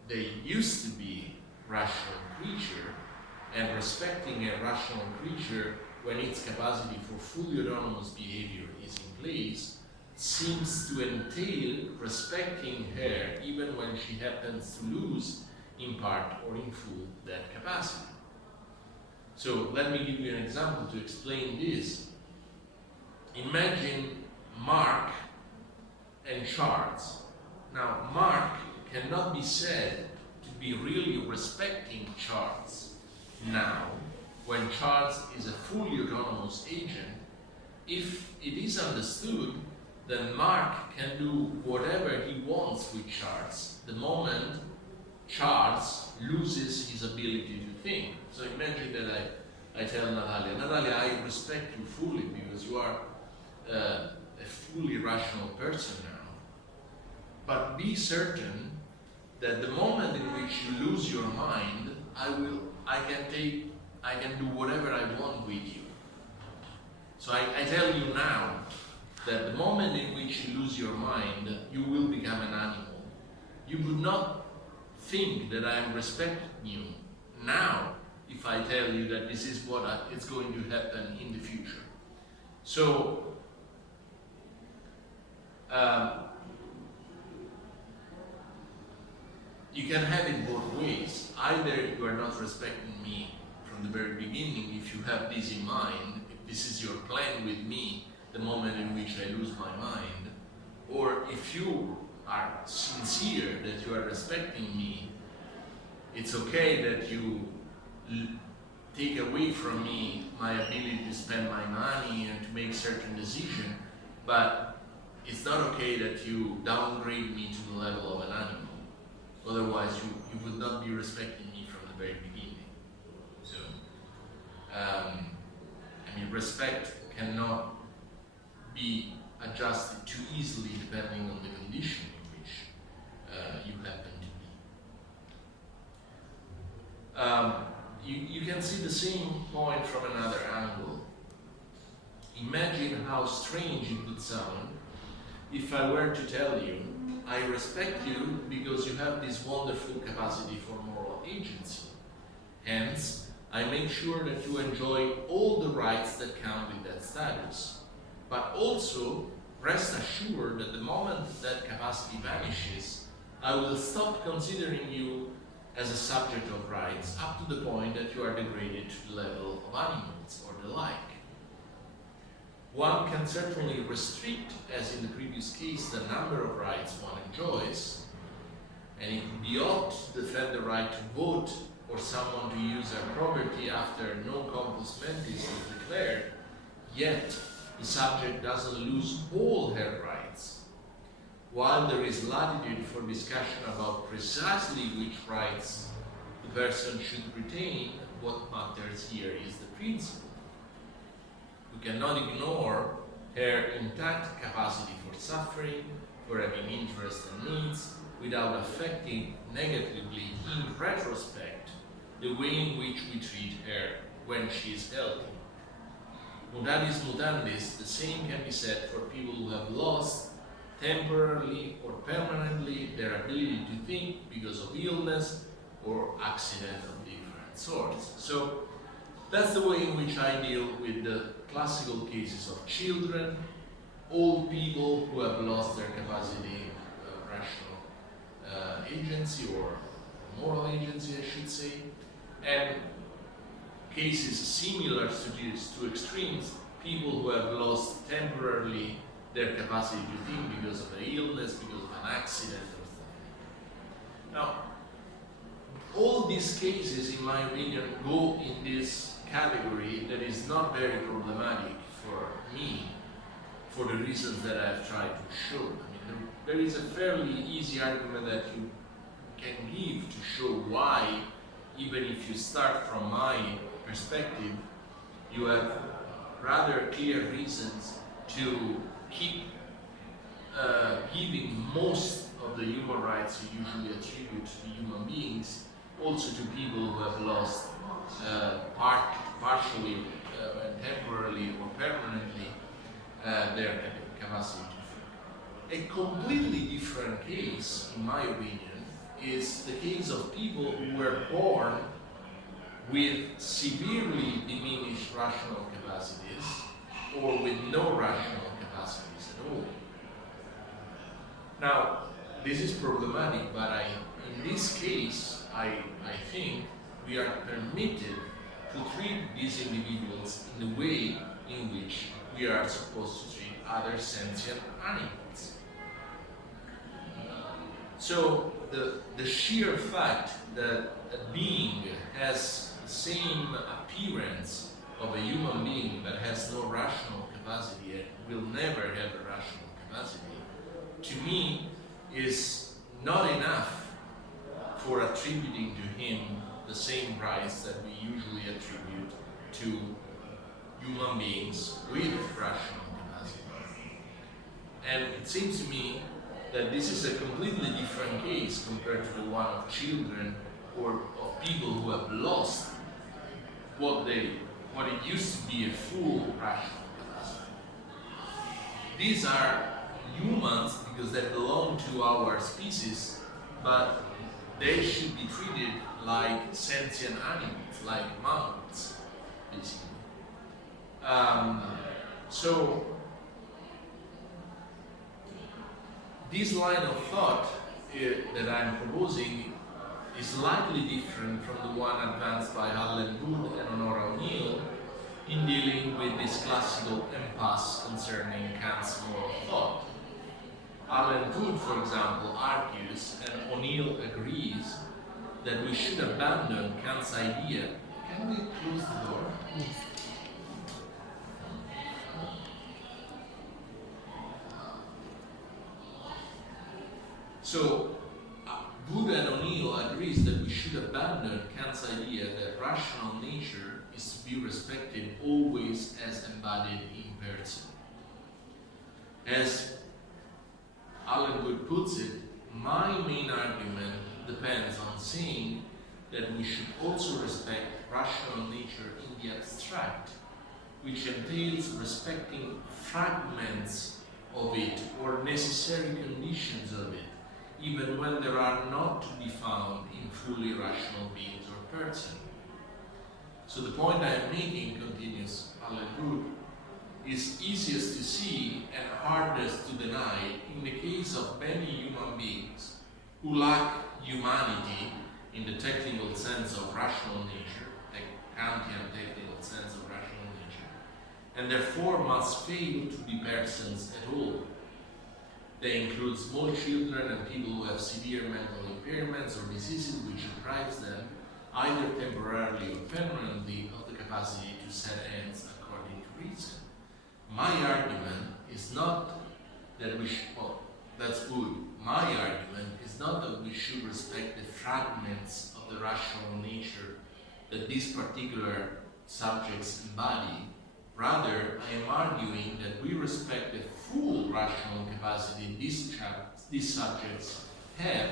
they used to be rational creature, and respecting a rational creature when its capacity for fully autonomous behavior is in place seems to entail respecting her even when she happens to lose in part or in full that capacity. So let me give you an example to explain this. Imagine Mark and Charles. Now, Mark cannot be said to be really respecting Charles now, when Charles is a fully autonomous agent, if it is understood that Mark can do whatever he wants with Charles the moment Charles loses his ability to think. So imagine that I tell Natalia, I respect you fully because you are a fully rational person now. But be certain that the moment in which you lose your mind, I can do whatever I want with you. So I tell you now that the moment in which you lose your mind, you will become an animal. You would not think that I am respecting you now if I tell you that this is what is going to happen in the future. So, you can have it both ways. Either you are not respecting me from the very beginning, if you have this in mind, if this is your plan with me, the moment in which I lose my mind, or if you are sincere that you are respecting me, it's okay that you take away from me my ability to spend my money and to make certain decisions, but it's not okay that you downgrade me to the level of an animal. Otherwise, you would not be respecting me from the very beginning. So, respect cannot be adjusted too easily depending on the condition in which you happen to be. You can see the same point from another angle. Imagine how strange it would sound if I were to tell you, I respect you because you have this wonderful capacity for moral agency. Hence, I make sure that you enjoy all the rights that come with that status. But also, rest assured that the moment that capacity vanishes, I will stop considering you as a subject of rights up to the point that you are degraded to the level of animals or the like. One can certainly restrict, as in the previous case, the number of rights one enjoys, and it would be odd to defend the right to vote or someone to use their property after no compos mentis is declared, yet the subject doesn't lose all her rights. While there is latitude for discussion about precisely which rights the person should retain, what matters here is the principle. We cannot ignore her intact capacity for suffering, for having interests and needs, without affecting negatively, in retrospect, the way in which we treat her when she is healthy. Mutatis mutandis, the same can be said for people who have lost temporarily or permanently their ability to think because of illness or accident of different sorts. So that's the way in which I deal with the classical cases of children, old people who have lost their capacity of rational agency or moral agency, I should say, and cases similar to these two extremes, people who have lost temporarily their capacity to think because of an illness, because of an accident or something. Now, all these cases, in my opinion, go in this category that is not very problematic for me, for the reasons that I've tried to show. I mean, there is a fairly easy argument that you can give to show why, even if you start from my perspective, you have rather clear reasons to keep giving most of the human rights you usually attribute to human beings also to people who have lost partially, temporarily or permanently their capacity to think. A completely different case, in my opinion, is the case of people who were born with severely diminished rational capacities or with no rational capacities at all. Now, this is problematic, but in this case, I think we are permitted to treat these individuals in the way in which we are supposed to treat other sentient animals. So the sheer fact that a being has the same appearance of a human being but has no rational capacity and will never have a rational capacity, to me is not enough for attributing to him the same rights that we usually attribute to human beings with rational capacity. And it seems to me that this is a completely different case compared to the one of children or of people who have lost what it used to be a full rational capacity. These are humans because they belong to our species, but they should be treated like sentient animals, like monkeys, basically. So this line of thought that I'm proposing is slightly different from the one advanced by Alan Wood and Honora O'Neill in dealing with this classical impasse concerning Kant's moral thought. Alan Wood, for example, argues, and O'Neill agrees, that we should abandon Kant's idea. Can we close the door? Yes. So, Wood and O'Neill agrees that we should abandon Kant's idea that rational nature is to be respected always as embodied in person. As Alan Wood puts it, my main argument depends on saying that we should also respect rational nature in the abstract, which entails respecting fragments of it or necessary conditions of it, even when there are not to be found in fully rational beings or persons. So the point I am making, continues Alan Wood, is easiest to see and hardest to deny in the case of many human beings who lack humanity in the technical sense of rational nature, the Kantian technical sense of rational nature, and therefore must fail to be persons at all. They include small children and people who have severe mental impairments or diseases which deprives them, either temporarily or permanently, of the capacity to set ends according to reason. My argument is not that we should, well, that's good. My argument is not that we should respect the fragments of the rational nature that these particular subjects embody. Rather, I am arguing that we respect the full rational capacity these subjects have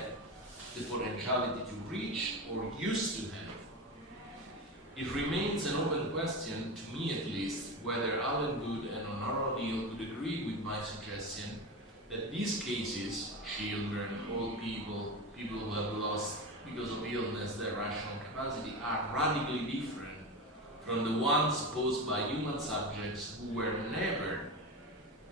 the potentiality to reach or used to have. It remains an open question, to me at least, whether Alan Good and Honora O'Neill would agree with my suggestion that these cases, children, old people, people who have lost because of illness their rational capacity, are radically different from the ones posed by human subjects who were never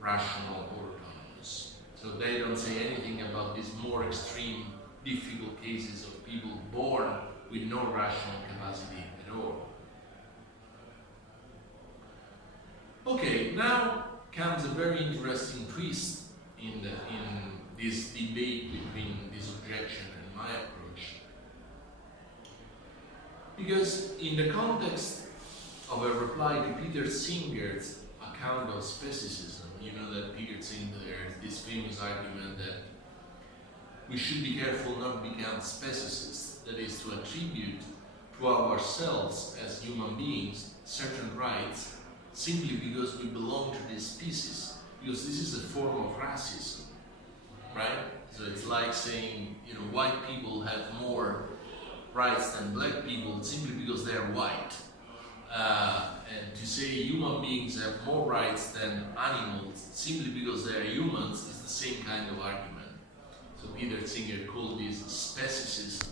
rational or autonomous. So they don't say anything about these more extreme, difficult cases of people born with no rational capacity at all. Okay, now comes a very interesting twist in this debate between this objection and my approach. Because in the context of a reply to Peter Singer's account of speciesism, you know that Peter Singer, this famous argument that we should be careful not to become speciesists, that is to attribute to ourselves as human beings certain rights simply because we belong to this species, because this is a form of racism, right? So it's like saying, you know, white people have more rights than black people simply because they're white. And to say human beings have more rights than animals simply because they're humans is the same kind of argument. So Peter Singer called this speciesism.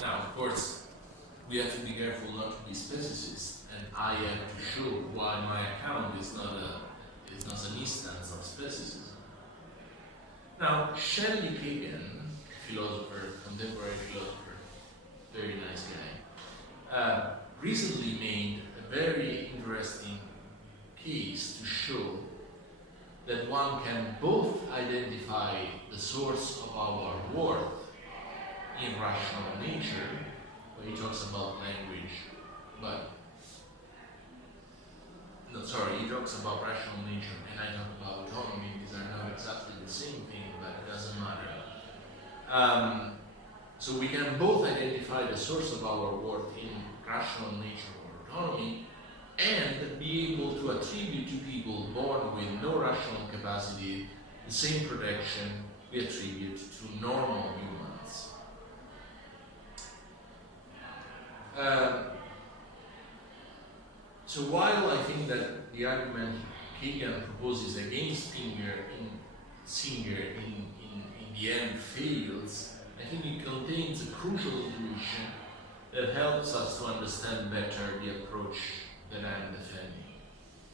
Now, of course, we have to be careful not to be speciesists, and I have to show why my account is not an instance of speciesism. Now, Shelley Kagan, philosopher, contemporary philosopher, very nice guy, recently made a very interesting case to show that one can both identify the source of our worth in rational nature, where he talks about language, he talks about rational nature, and I talk about autonomy. These are not exactly the same thing, but it doesn't matter. So we can both identify the source of our worth in rational nature or autonomy, and be able to attribute to people born with no rational capacity the same protection we attribute to normal humans. So while I think that the argument Kagan proposes against Singer in the end fails, I think it contains a crucial intuition that helps us to understand better the approach that I'm defending.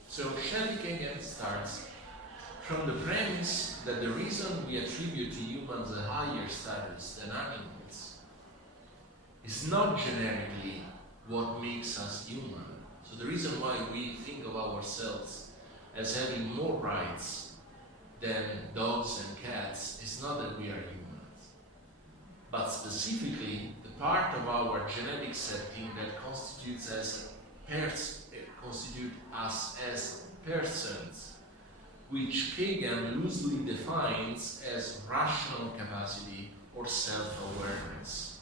So Shelley Kagan starts from the premise that the reason we attribute to humans a higher status than animals is not generically what makes us human. So the reason why we think of ourselves as having more rights than dogs and cats is not that we are humans, but specifically the part of our genetic setting that constitutes us as persons, which Kagan loosely defines as rational capacity or self-awareness.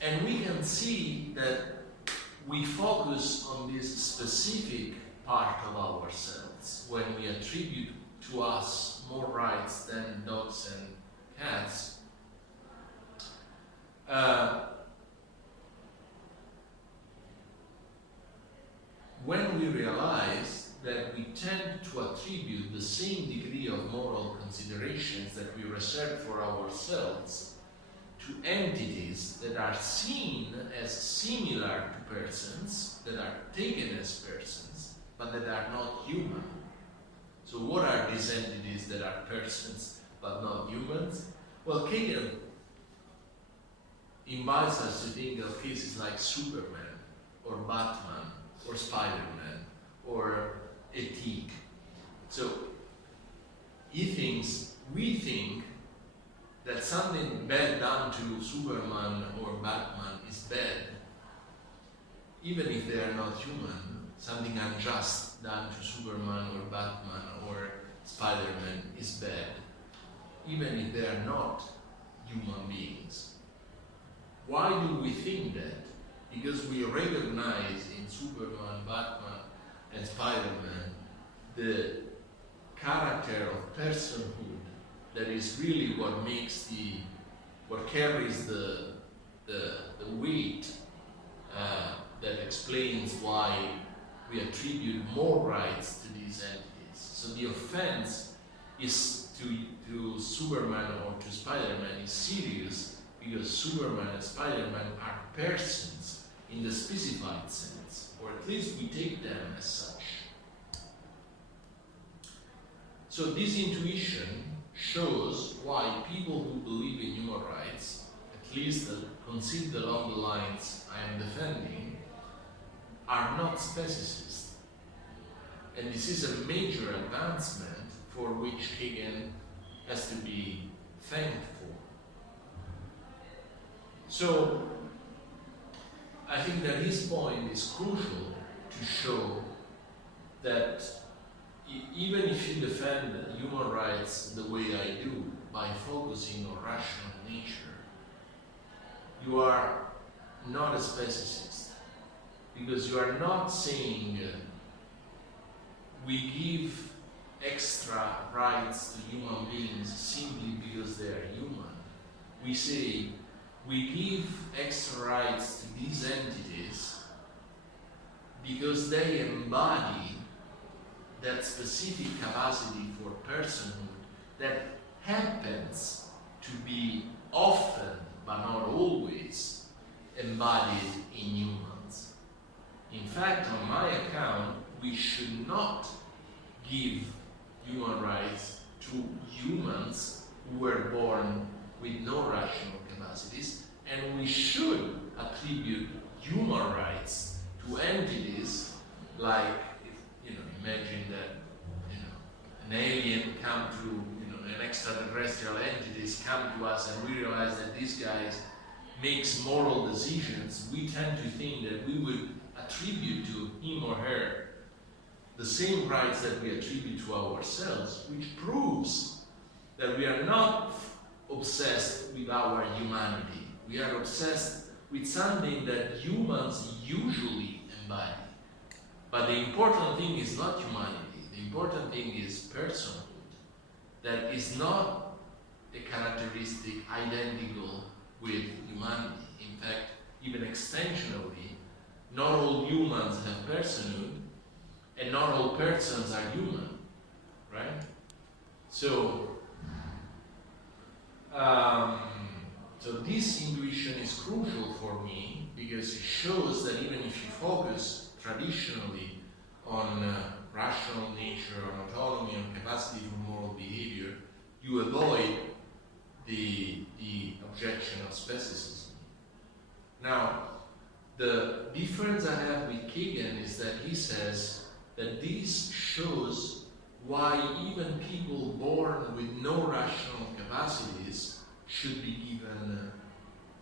And we can see that we focus on this specific part of ourselves when we attribute to us more rights than dogs and cats. When we realize that we tend to attribute the same degree of moral considerations that we reserve for ourselves to entities that are seen as similar to persons, that are taken as persons, but that are not human. So what are these entities that are persons but not humans? Well, Kagan invites us to think of cases like Superman, or Batman, or Spider-Man, or a tick. So we think that something bad done to Superman or Batman is bad, even if they are not human. Something unjust done to Superman or Batman or Spider-Man is bad, even if they are not human beings. Why do we think that? Because we recognize in Superman, Batman, and Spider-Man the character of personhood that is really what carries the weight that explains why we attribute more rights to these entities. So the offense is to Superman or to Spider-Man is serious because Superman and Spider-Man are persons in the specified sense, or at least we take them as such. So this intuition shows why people who believe in human rights, at least conceived along the lines I am defending, are not speciesists. And this is a major advancement for which Kagan has to be thanked for. So I think that his point is crucial to show that even if you defend human rights the way I do, by focusing on rational nature, you are not a speciesist, because you are not saying we give extra rights to human beings simply because they are human. We say we give extra rights to these entities because they embody that specific capacity for personhood that happens to be often, but not always, embodied in humans. In fact, on my account, we should not give human rights to humans who were born with no rational capacities, and we should attribute human rights to entities like, imagine that, an alien come to, an extraterrestrial entities come to us and we realize that these guys makes moral decisions. We tend to think that we would attribute to him or her the same rights that we attribute to ourselves, which proves that we are not obsessed with our humanity. We are obsessed with something that humans usually embody. But the important thing is not humanity. The important thing is personhood. That is not a characteristic identical with humanity. In fact, even extensionally, not all humans have personhood, and not all persons are human, right? So this intuition is crucial for me because it shows that even if you focus traditionally on rational nature, on autonomy, on capacity for moral behavior, you avoid the objection of speciesism. Now, the difference I have with Kagan is that he says that this shows why even people born with no rational capacities should be given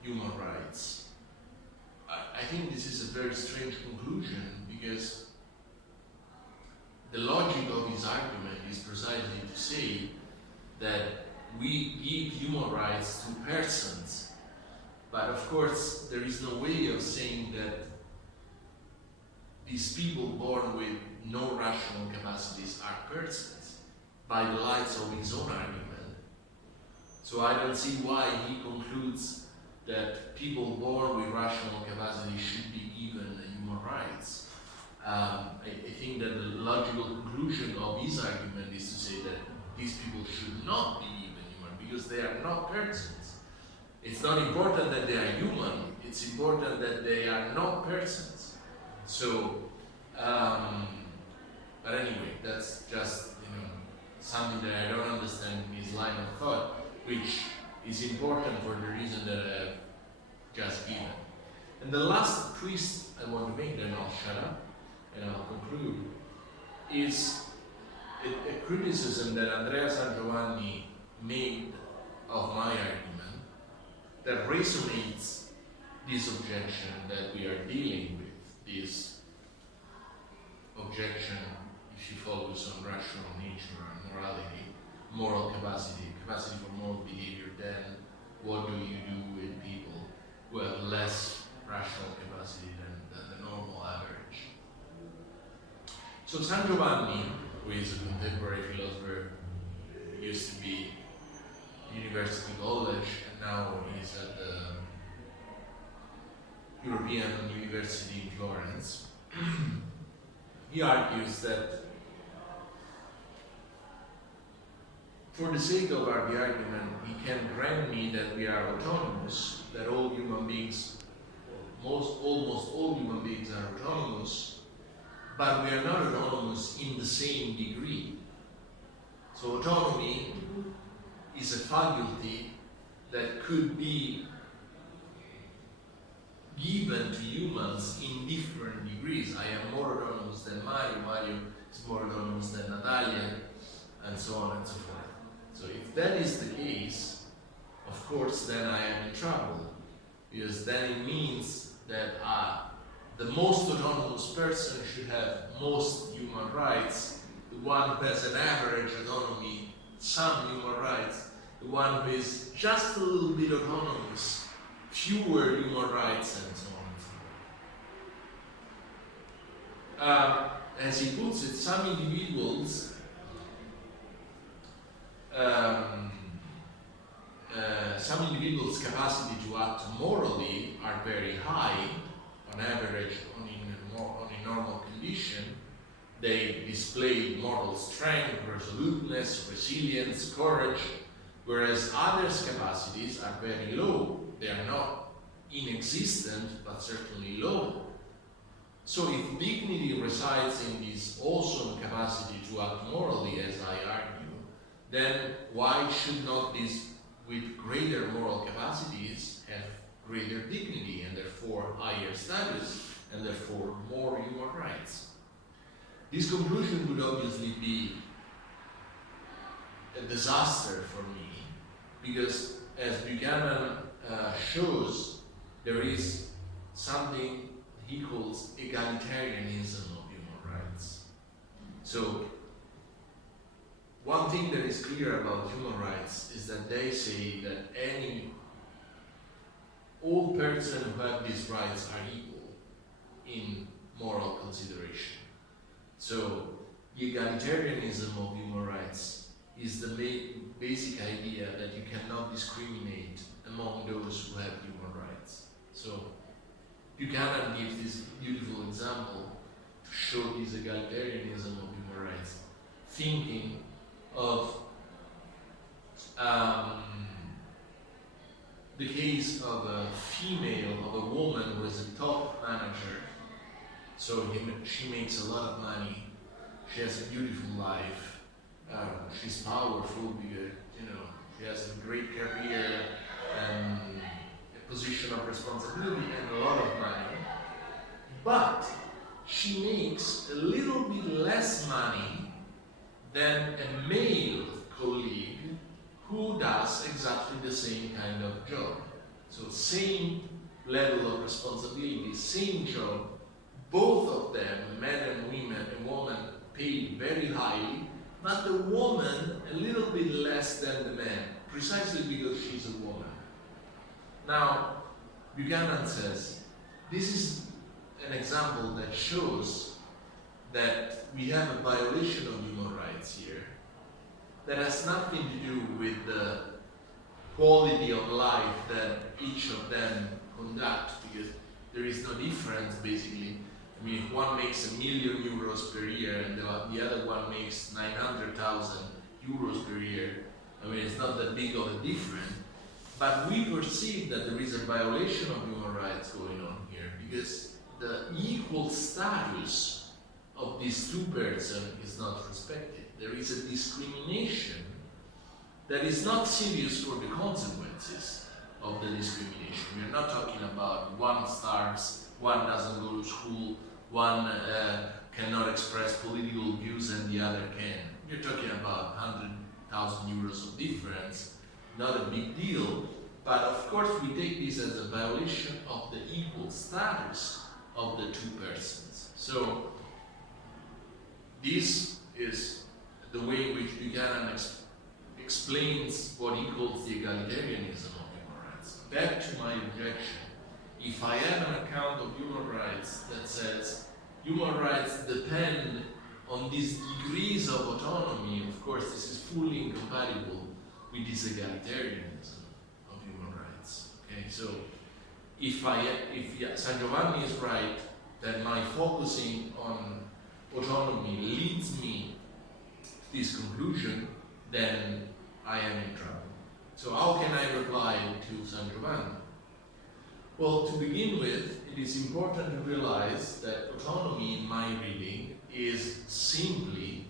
human rights. I think this is a very strange conclusion because the logic of his argument is precisely to say that we give human rights to persons, but of course there is no way of saying that these people born with no rational capacities are persons by the lights of his own argument. So I don't see why he concludes that people born with rational capacity should be given human rights. I think that the logical conclusion of his argument is to say that these people should not be given human because they are not persons. It's not important that they are human, it's important that they are not persons. So, but anyway, that's just something that I don't understand in his line of thought, which is important for the reason that I have just given. And the last twist I want to make, then I'll shut up and I'll conclude, is a criticism that Andrea San Giovanni made of my argument that resonates this objection that we are dealing with, this objection, if you focus on rational nature and morality, moral capacity for moral behavior, then what do you do with people who have So San Giovanni, who is a contemporary philosopher, used to be University College, and now he's at the European University in Florence. He argues that for the sake of the argument, he can grant me that we are autonomous, that all human beings, almost all human beings are autonomous, but we are not autonomous in the same degree. So autonomy is a faculty that could be given to humans in different degrees. I am more autonomous than Mario, Mario is more autonomous than Natalia, and so on and so forth. So if that is the case, of course, then I am in trouble, because then it means that the most autonomous person should have most human rights, the one who has an average autonomy, some human rights, the one who is just a little bit autonomous, fewer human rights, and so on. As he puts it, some individuals capacity to act morally are very high, on average, on a normal condition. They display moral strength, resoluteness, resilience, courage, whereas others' capacities are very low. They are not inexistent, but certainly low. So if dignity resides in this awesome capacity to act morally, as I argue, then why should not these with greater moral capacities have greater dignity and therefore higher status and therefore more human rights? This conclusion would obviously be a disaster for me, because as Buchanan shows, there is something he calls egalitarianism of human rights. So one thing that is clear about human rights is that they say that all persons who have these rights are equal in moral consideration. So the egalitarianism of human rights is the basic idea that you cannot discriminate among those who have human rights. So Buchanan gives this beautiful example to show this egalitarianism of human rights, thinking of the case of a female, of a woman who is a top manager. So she makes a lot of money, she has a beautiful life, she's powerful because, she has a great career and a position of responsibility and a lot of money. But she makes a little bit less money than a male colleague who does exactly the same kind of job. So same level of responsibility, same job, both of them, men and women, a woman paid very highly, but the woman a little bit less than the man, precisely because she's a woman. Now, Buchanan says, this is an example that shows that we have a violation of human rights here that has nothing to do with the quality of life that each of them conduct, because there is no difference basically. I mean, if one makes €1 million per year and the other one makes 900,000 euros per year, I mean, it's not that big of a difference. But we perceive that there is a violation of human rights going on here, because the equal status of these two persons is not respected. There is a discrimination that is not serious for the consequences of the discrimination. We are not talking about one starves, one doesn't go to school, one cannot express political views and the other can. You're talking about 100,000 euros of difference, not a big deal, but of course we take this as a violation of the equal status of the two persons. So this is the way in which Buchanan explains what he calls the egalitarianism of human rights. Back to my objection. If I have an account of human rights that says human rights depend on these degrees of autonomy, of course, this is fully incompatible with this egalitarianism of human rights. Okay, so if San Giovanni is right that my focusing on autonomy leads me to this conclusion, then I am in trouble. So how can I reply to San Giovanni? Well, to begin with, it is important to realize that autonomy, in my reading, is simply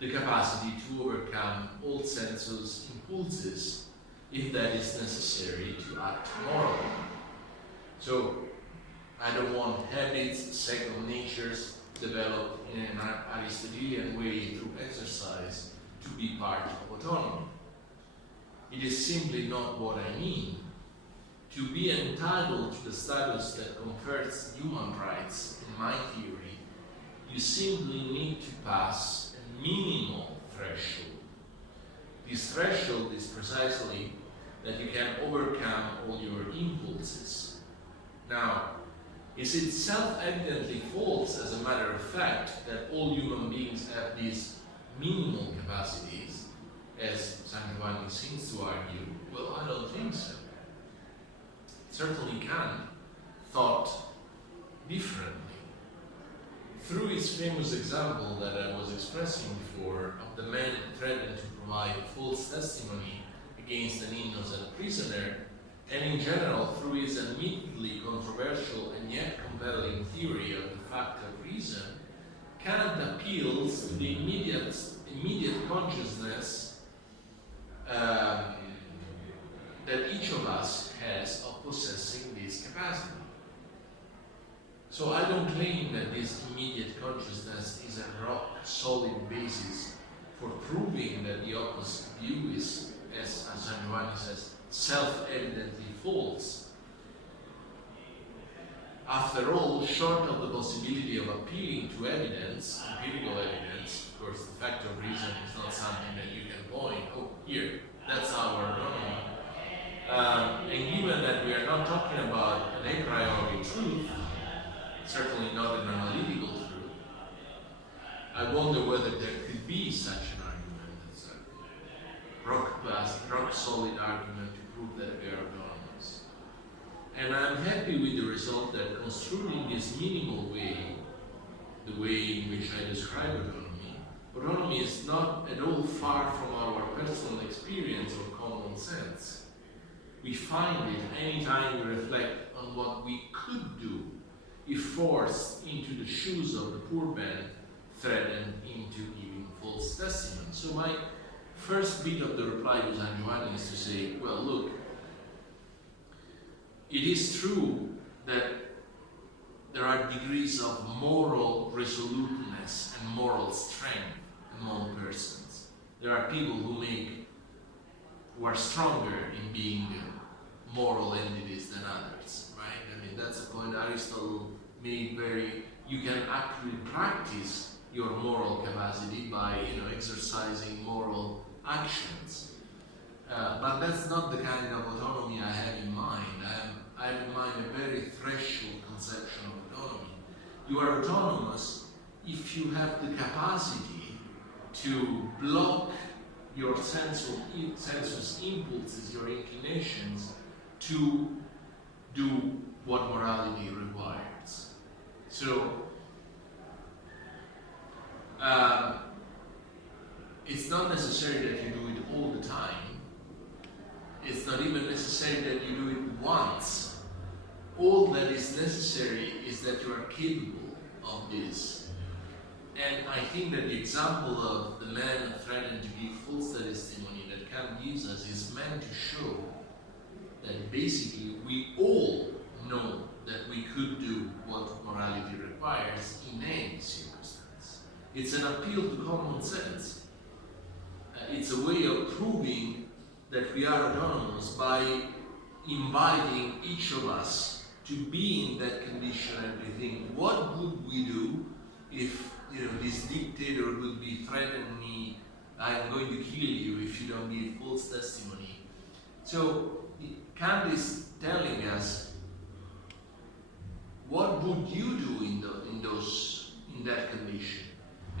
the capacity to overcome all sensuous impulses if that is necessary to act morally. So, I don't want habits, second natures developed in an Aristotelian way through exercise to be part of autonomy. It is simply not what I mean. To be entitled to the status that confers human rights, in my theory, you simply need to pass a minimal threshold. This threshold is precisely that you can overcome all your impulses. Now, is it self-evidently false, as a matter of fact, that all human beings have these minimal capacities, as San Giovanni seems to argue? Well, I don't think so. Certainly Kant thought differently. Through his famous example that I was expressing before of the man who threatened to provide false testimony against an innocent prisoner, and in general through his admittedly controversial and yet compelling theory of the fact of reason, Kant appeals to the immediate consciousness that each of us has of possessing this capacity. So I don't claim that this immediate consciousness is a rock-solid basis for proving that the opposite view is, as San Giovanni says, self-evidently false. After all, short of the possibility of appealing to evidence, empirical evidence, of course the fact of reason is not something that you can point, oh, here, that's our autonomy. And given that we are not talking about an a priori truth, certainly not an analytical truth, I wonder whether there could be such an argument as a rock-solid argument to prove that we are autonomous. And I'm happy with the result that construing this minimal way, the way in which I describe autonomy is not at all far from our personal experience or common sense. We find it anytime we reflect on what we could do if forced into the shoes of the poor man threatened into giving false testimony. So my first bit of the reply to San Giovanni is to say, well, look, it is true that there are degrees of moral resoluteness and moral strength among persons. There are people who are stronger in being moral entities than others, right? I mean, that's a point Aristotle made you can actually practice your moral capacity by, exercising moral actions. But that's not the kind of autonomy I have in mind. I have in mind a very threshold conception of autonomy. You are autonomous if you have the capacity to block your sensuous impulses, your inclinations, to do what morality requires. So, it's not necessary that you do it all the time. It's not even necessary that you do it once. All that is necessary is that you are capable of this. And I think that the example of the man who threatened to give false testimony that Kant gives us is meant to show that basically we all know that we could do what morality requires in any circumstance. It's an appeal to common sense. It's a way of proving that we are autonomous by inviting each of us to be in that condition and to think, what would we do if this dictator would be threatening me, I am going to kill you if you don't give false testimony. So Kant is telling us, what would you do in that condition?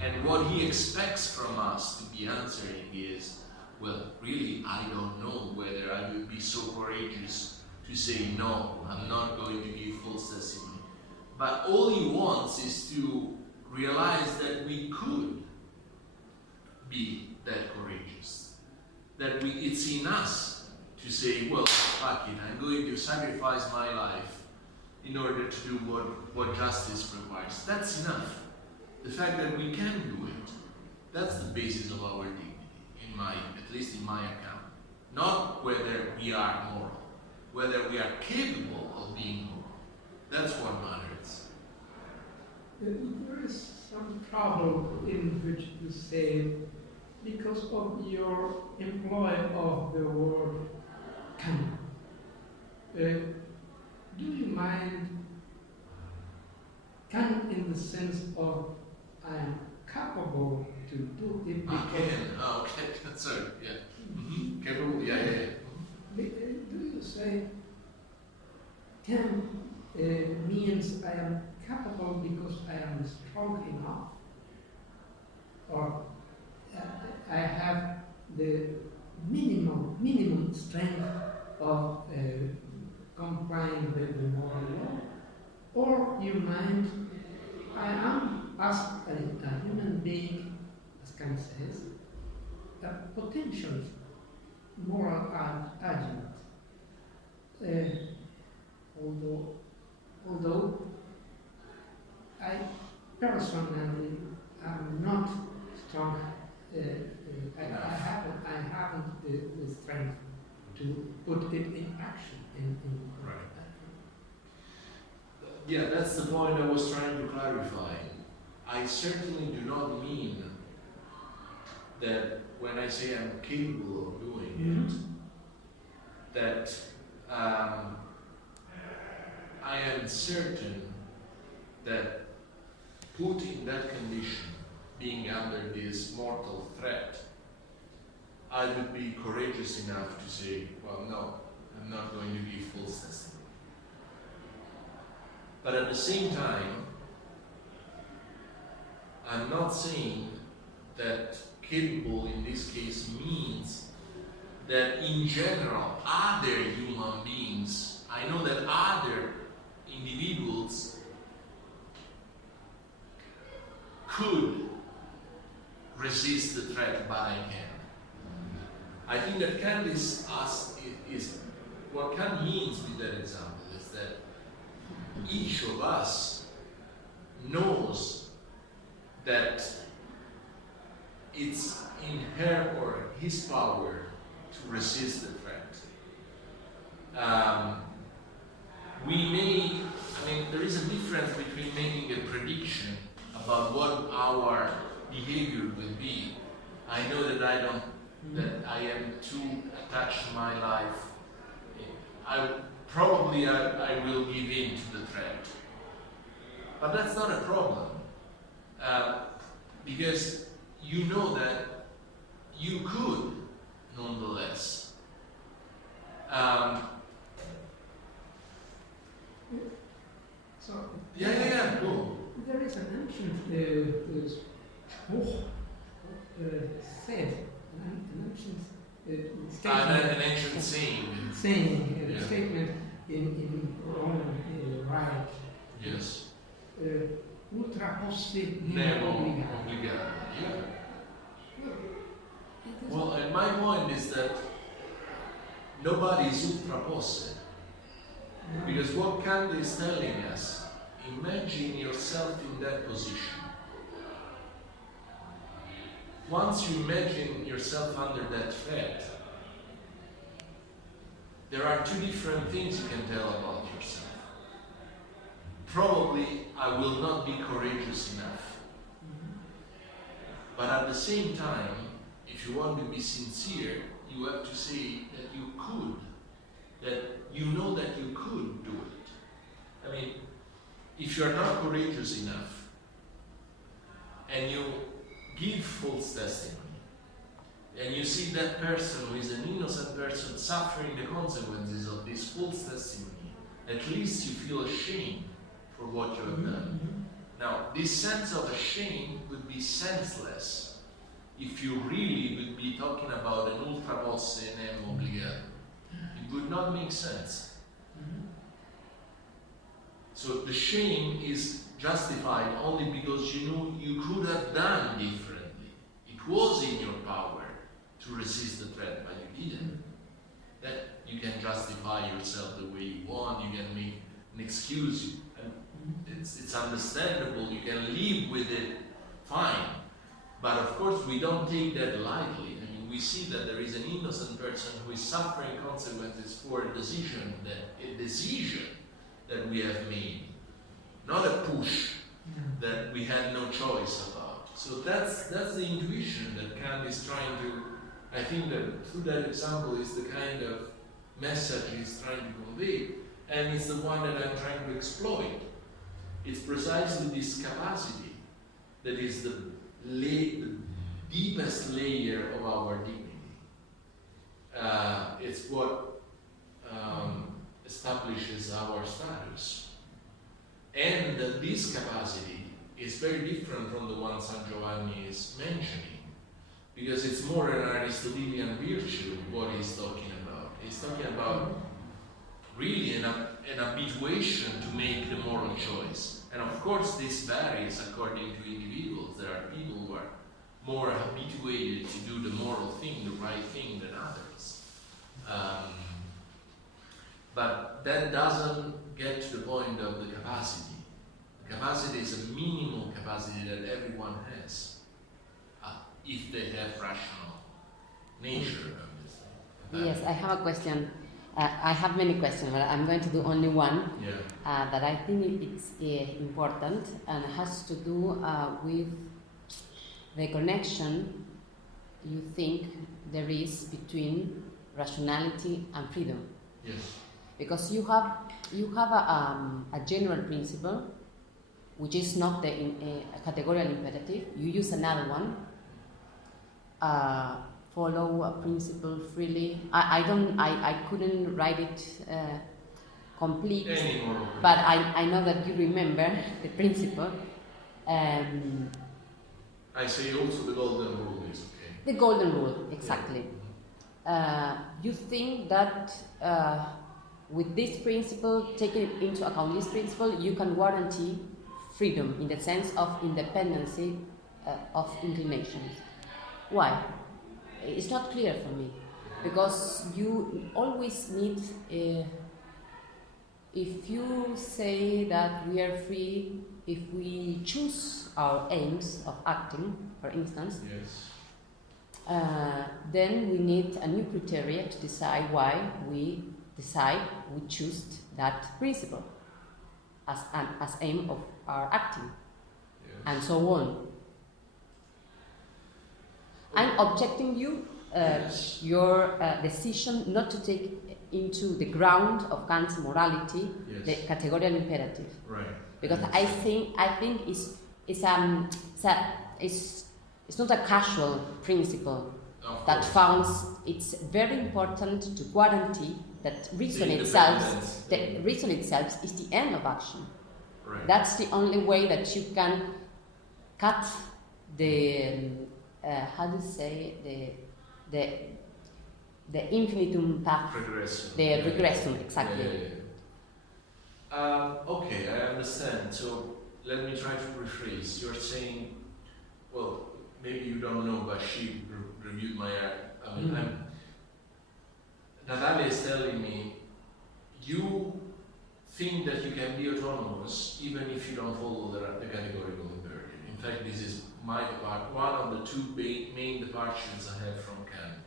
And what he expects from us to be answering is, well, really, I don't know whether I will be so courageous to say, no, I'm not going to give false testimony. But all he wants is to realize that we could be that courageous. That it's in us to say, well, fuck it, I'm going to sacrifice my life in order to do what justice requires. That's enough. The fact that we can do it, that's the basis of our dignity, at least in my account. Not whether we are moral, whether we are capable of being moral. That's what matters. There is some trouble in which you say, because of your employ of the word can. Do you mind can in the sense of I am capable to do it because... Okay, sorry, yeah. Mm-hmm. Capable, yeah. Do you say can means I am capable because I am strong enough? Or I have the minimum strength of complying with the moral law? Or you mind I am, as a human being, as Kant says, a potential moral agent. Although I personally am not strong, I haven't the strength to put it in action. Right. Yeah, that's the point I was trying to clarify. I certainly do not mean that when I say I'm capable of doing it, that I am certain that put in that condition, being under this mortal threat, I would be courageous enough to say, well, no, I'm not going to give false testimony. But at the same time, I'm not saying that capable in this case means that in general other human beings, I know that other individuals could resist the threat, but I can. I think that Kant'ìs is what Kant means with that example is that each of us knows that it's in her or his power to resist the threat. There is a difference between making a prediction about what our behavior will be. I know that I am too attached to my life. I will give in to the threat. But that's not a problem. Because you know that you could, nonetheless. Cool. There is an ancient an ancient saying. Statement in Roman Reich. Yes. Ultra posse Nemo obligato. Yeah. Well, and my point is that nobody is ultra posse. Because what Kant is telling us, imagine yourself in that position. Once you imagine yourself under that threat, there are two different things you can tell about yourself. Probably I will not be courageous enough. But at the same time, if you want to be sincere, you have to say that you could, that you know that you could do it. I mean, if you are not courageous enough and you give false testimony and you see that person who is an innocent person suffering the consequences of this false testimony, at least you feel ashamed for what you have done. Now, this sense of a shame would be senseless if you really would be talking about an ultra posse nem obligato. It would not make sense. So the shame is justified only because you know you could have done differently. It was in your power to resist the threat, but you didn't. That you can justify yourself the way you want, you can make an excuse, and it's understandable, you can live with it fine. But of course we don't take that lightly. I mean, we see that there is an innocent person who is suffering consequences for a decision that we have made, not a push that we had no choice about. So that's the intuition that Kant is trying to, I think that through that example is the kind of message he's trying to convey, and it's the one that I'm trying to exploit. It's precisely this capacity that is the deepest layer of our dignity. It's what establishes our status. And this capacity is very different from the one San Giovanni is mentioning, because it's more an Aristotelian virtue what he's talking about. He's talking about really an habituation to make the moral choice. And of course this varies according to individuals. There are people who are more habituated to do the moral thing, the right thing than others. But that doesn't get to the point of the capacity. The capacity is a minimal capacity that everyone has, if they have rational nature, obviously. Yes, I have a question. I have many questions, but I'm going to do only one that I think it's important and has to do with the connection you think there is between rationality and freedom. Yes. Because you have a general principle, which is not the categorical imperative. You use another one. Follow a principle freely. I couldn't write it complete, but I know that you remember the principle. I say also the golden rule is okay. The golden rule, exactly. You think that with this principle, taking into account this principle, you can guarantee freedom in the sense of independency of inclinations. Why? It's not clear for me, because you always need, if you say that we are free, if we choose our aims of acting, for instance, then we need a new criteria to decide why we choose that principle as aim of our acting, and so on. I'm objecting you your decision not to take into the ground of Kant's morality the categorical imperative, right? Because I think it's not a casual principle that founds. It's very important to guarantee that reason itself is the end of action. Right. That's the only way that you can cut the how do you say the infinitum path, regression, exactly. Okay, I understand. So let me try to rephrase. You're saying, well, maybe you don't know, but she reviewed my art. Natalia is telling me, you think that you can be autonomous even if you don't follow the categorical imperative. In fact, this is my part, one of the two main departures I have from Kant.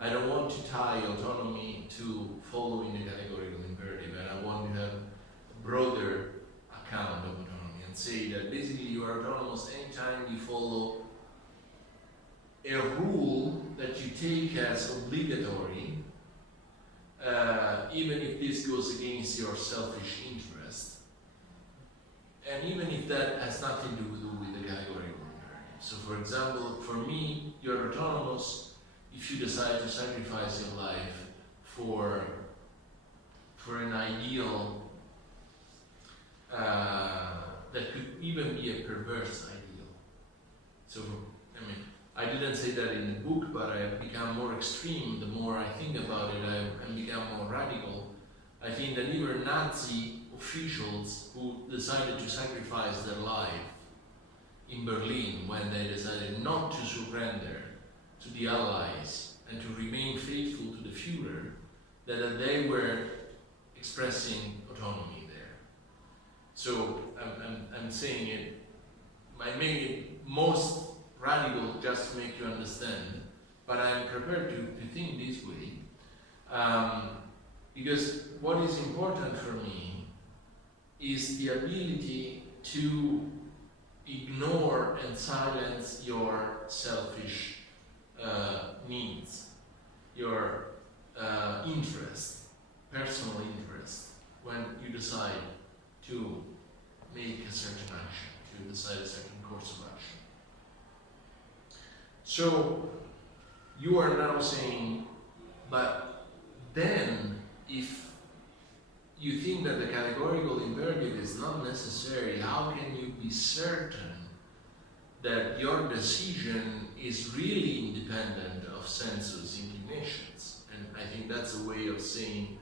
I don't want to tie autonomy to following the categorical imperative, and I want to have a broader account of autonomy and say that basically you are autonomous anytime you follow a rule that you take as obligatory, even if this goes against your selfish interest, and even if that has nothing to do with the categorical imperative. So for example, for me, you're autonomous if you decide to sacrifice your life for an ideal that could even be a perverse ideal. So, I mean, I didn't say that in the book, but I have become more extreme the more I think about it. I become more radical. I think that even Nazi officials who decided to sacrifice their life in Berlin when they decided not to surrender to the Allies and to remain faithful to the Führer, that they were expressing autonomy there. So I'm saying it, I make it most radical just to make you understand, but I'm prepared to think this way, because what is important for me is the ability to ignore and silence your selfish needs, your interest, personal interest, when you decide to make a certain action, to decide a certain course of action. So you are now saying, but then if you think that the categorical imperative is not necessary, how can you be certain that your decision is really independent of sensuous inclinations? And I think that's a way of saying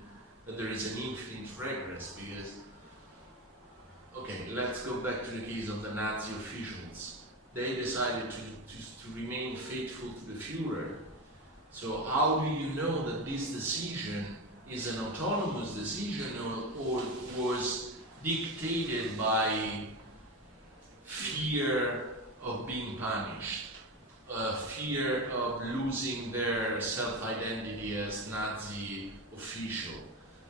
that there is an infinite regress, because, okay, let's go back to the case of the Nazi officials. They decided to remain faithful to the Führer. So how do you know that this decision is an autonomous decision or was dictated by fear of being punished, fear of losing their self-identity as Nazi official,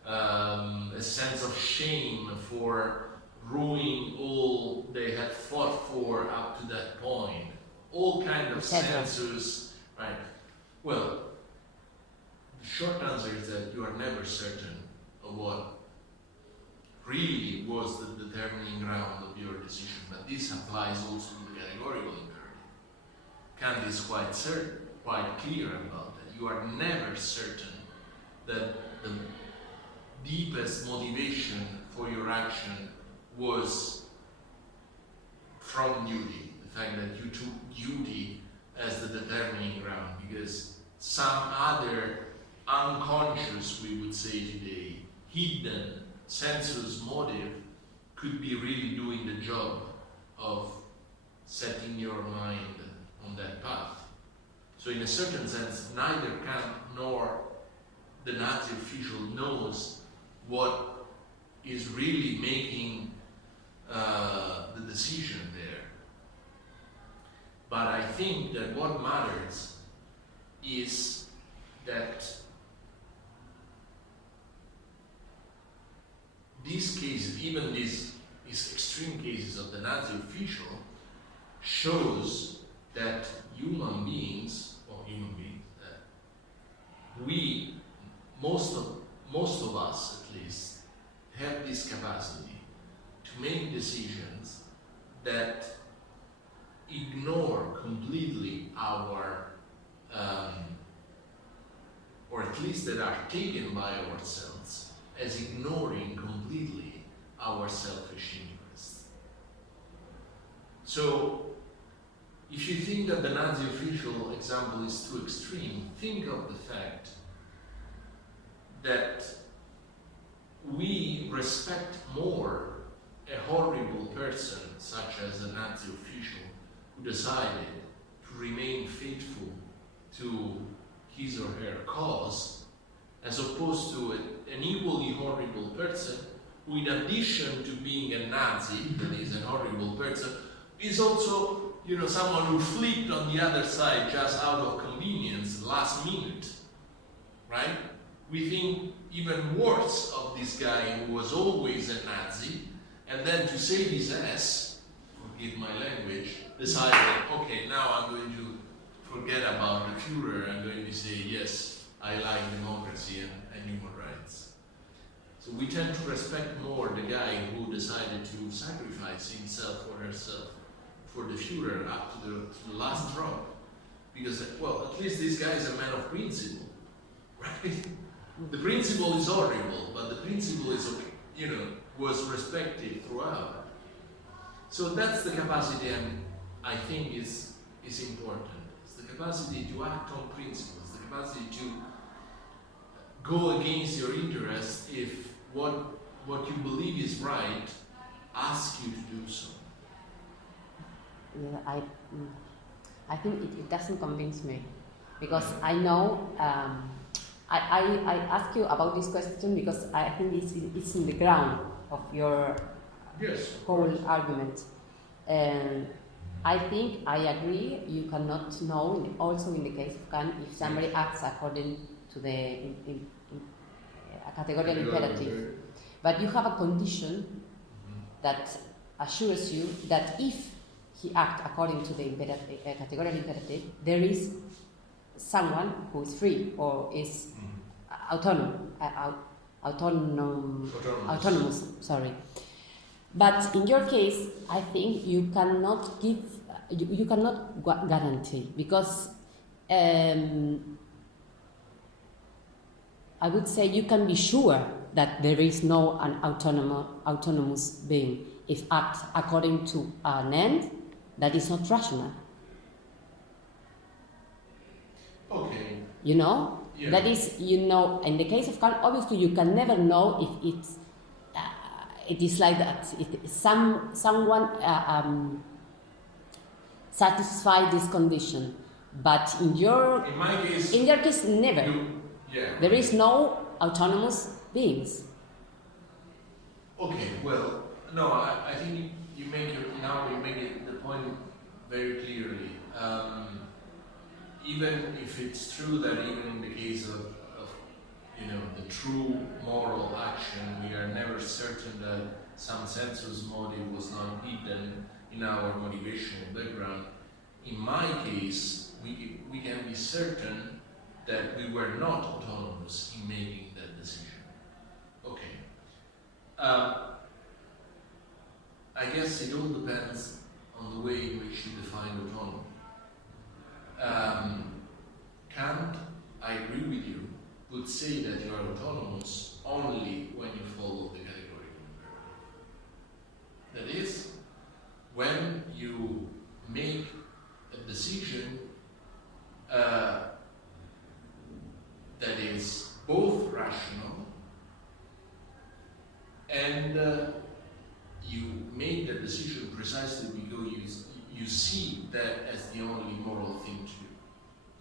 a sense of shame for ruining all they had fought for up to that point, all kind of senses, right? Well, the short answer is that you are never certain of what really was the determining ground of your decision, but this applies also to the categorical imperative. Kant is quite clear about that. You are never certain that the deepest motivation for your action was from duty, the fact that you took duty as the determining ground, because some other unconscious, we would say today, hidden, sensuous motive could be really doing the job of setting your mind on that path. So in a certain sense, neither Kant nor the Nazi official knows what is really making the decision there. But I think that what matters is that these cases, even these extreme cases of the Nazi official, shows that human beings, we, most of us at least, have this capacity to make decisions that ignore completely our, or at least that are taken by ourselves as ignoring completely our selfish interests. So, if you think that the Nazi official example is too extreme, think of the fact that we respect more a horrible person, such as a Nazi official, who decided to remain faithful to his or her cause, as opposed to an equally horrible person who, in addition to being a Nazi, that is a horrible person, is also, someone who flipped on the other side just out of convenience, last minute, right? We think even worse of this guy who was always a Nazi, and then to save his ass, forgive my language, decided, okay, now I'm going to forget about the Führer, I'm going to say, yes, I like democracy and human rights. So we tend to respect more the guy who decided to sacrifice himself or herself for the Führer up to the last drop. Because, well, at least this guy is a man of principle, right? The principle is horrible, but the principle is, was respected throughout. So that's the capacity, and I think is important. It's the capacity to act on principles, the capacity to go against your interest if what you believe is right asks you to do so. Yeah, I think it doesn't convince me, because I know. I ask you about this question because I think it's in the ground of your whole argument. And I think I agree, you cannot know, also in the case of Kant, if somebody acts according to the a categorical imperative. But you have a condition that assures you that if he acts according to the categorical imperative, there is someone who is free or is autonomous. Sorry. But in your case, I think you cannot guarantee, because I would say you can be sure that there is no an autonomous being if acts according to an end that is not rational. Okay. You know? Yeah. That is, in the case of Kant, obviously you can never know if it is like that. If someone satisfies this condition, but in your case, never. There is no autonomous beings. Okay. Well, no, I think you make the point very clearly. Even if it's true that even in the case of the true moral action, we are never certain that some sensuous motive was not hidden in our motivational background. In my case, we can be certain that we were not autonomous in making that decision. Okay. I guess it all depends on the way in which you define autonomy. Kant, I agree with you, would say that you are autonomous only when you follow the categorical imperative. That is, when you make a decision that is both rational and you make the decision precisely because you see that as the only moral thing to do.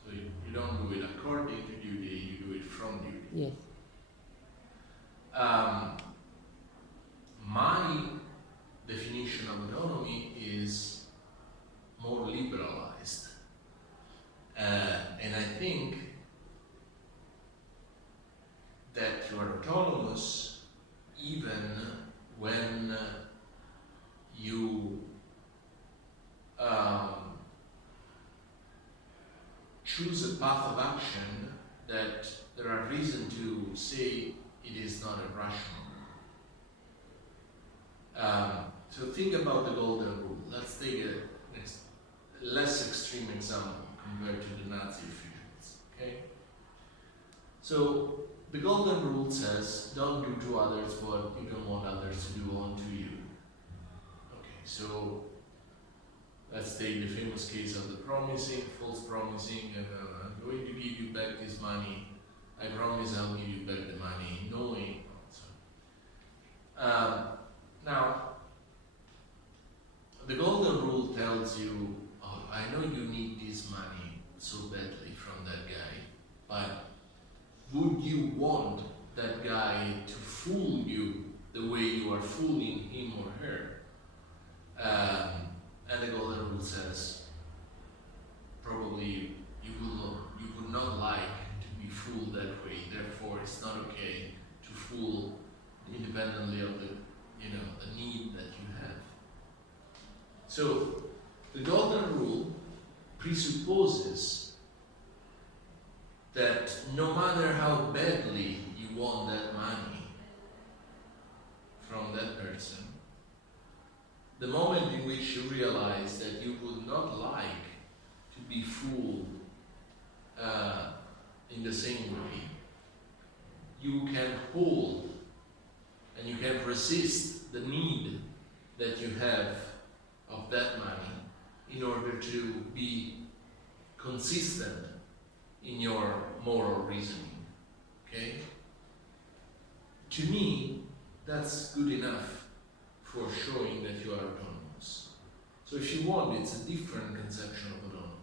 So you don't do it according to duty, you do it from duty. Yes. My definition of autonomy is more liberalized. And I think that you are autonomous even when you choose a path of action that there are reasons to say it is not irrational. So think about the golden rule. Let's take a less extreme example compared to the Nazi officials. Okay? So the golden rule says, don't do to others what you don't want others to do unto you. Okay, so let's take the famous case of the false promising, and I'm going to give you back this money. I promise I'll give you back the money, knowing. Now, the golden rule tells you, oh, I know you need this money so badly from that guy, but would you want that guy to fool you the way you are fooling him or her? And the golden rule says, probably you would not like to be fooled that way. Therefore, it's not okay to fool independently of the need that you have. So the golden rule presupposes that no matter how badly you want that money from that person, the moment in which you realize that you would not like to be fooled in the same way, you can hold and you can resist the need that you have of that money in order to be consistent in your moral reasoning. Okay? To me, that's good enough for showing that you are autonomous. So if you want, it's a different conception of autonomy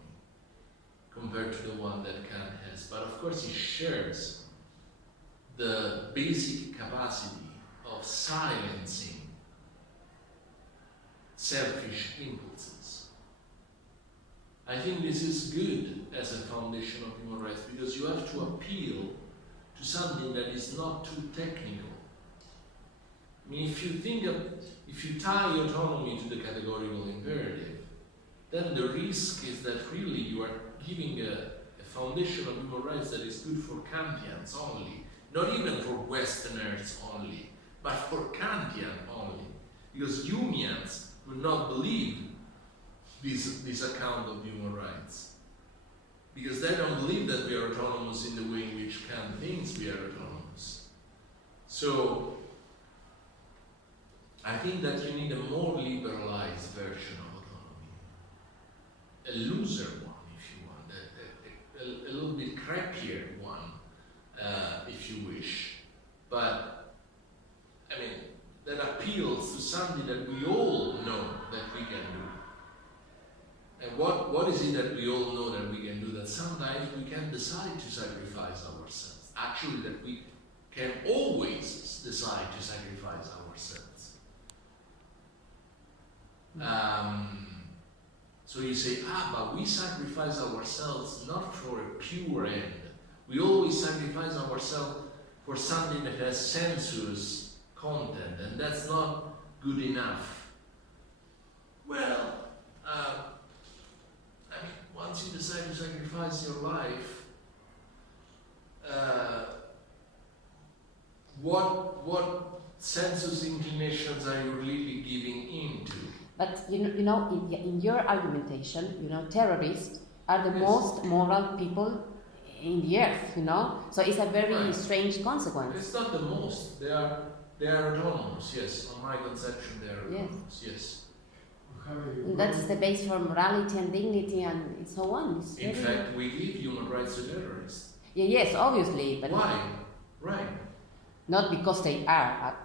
compared to the one that Kant has. But of course, he shares the basic capacity of silencing selfish impulses. I think this is good as a foundation of human rights, because you have to appeal to something that is not too technical. I mean, if you tie autonomy to the categorical imperative, then the risk is that really you are giving a foundation of human rights that is good for Kantians only, not even for Westerners only, but for Kantian only. Because Jungians will not believe this account of human rights. Because they don't believe that we are autonomous in the way in which Kant thinks we are autonomous. So, I think that you need a more liberalized version of autonomy. A looser one, if you want, a little bit crappier one, if you wish. But, I mean, that appeals to something that we all know that we can do. And what is it that we all know that we can do? That sometimes we can decide to sacrifice ourselves. Actually, that we can always decide to sacrifice ourselves. So you say, but we sacrifice ourselves not for a pure end. We always sacrifice ourselves for something that has sensuous content, and that's not good enough. Well, I mean, once you decide to sacrifice your life, what sensuous inclinations are you really giving into? But in your argumentation, terrorists are the most moral people in the earth. So it's a very strange consequence. It's not the most. They are autonomous. Yes, on my conception, they are autonomous. Yes. And that's the base for morality and dignity and so on. In fact, we give human rights to terrorists. Yes, obviously. But why? Right. Not because they are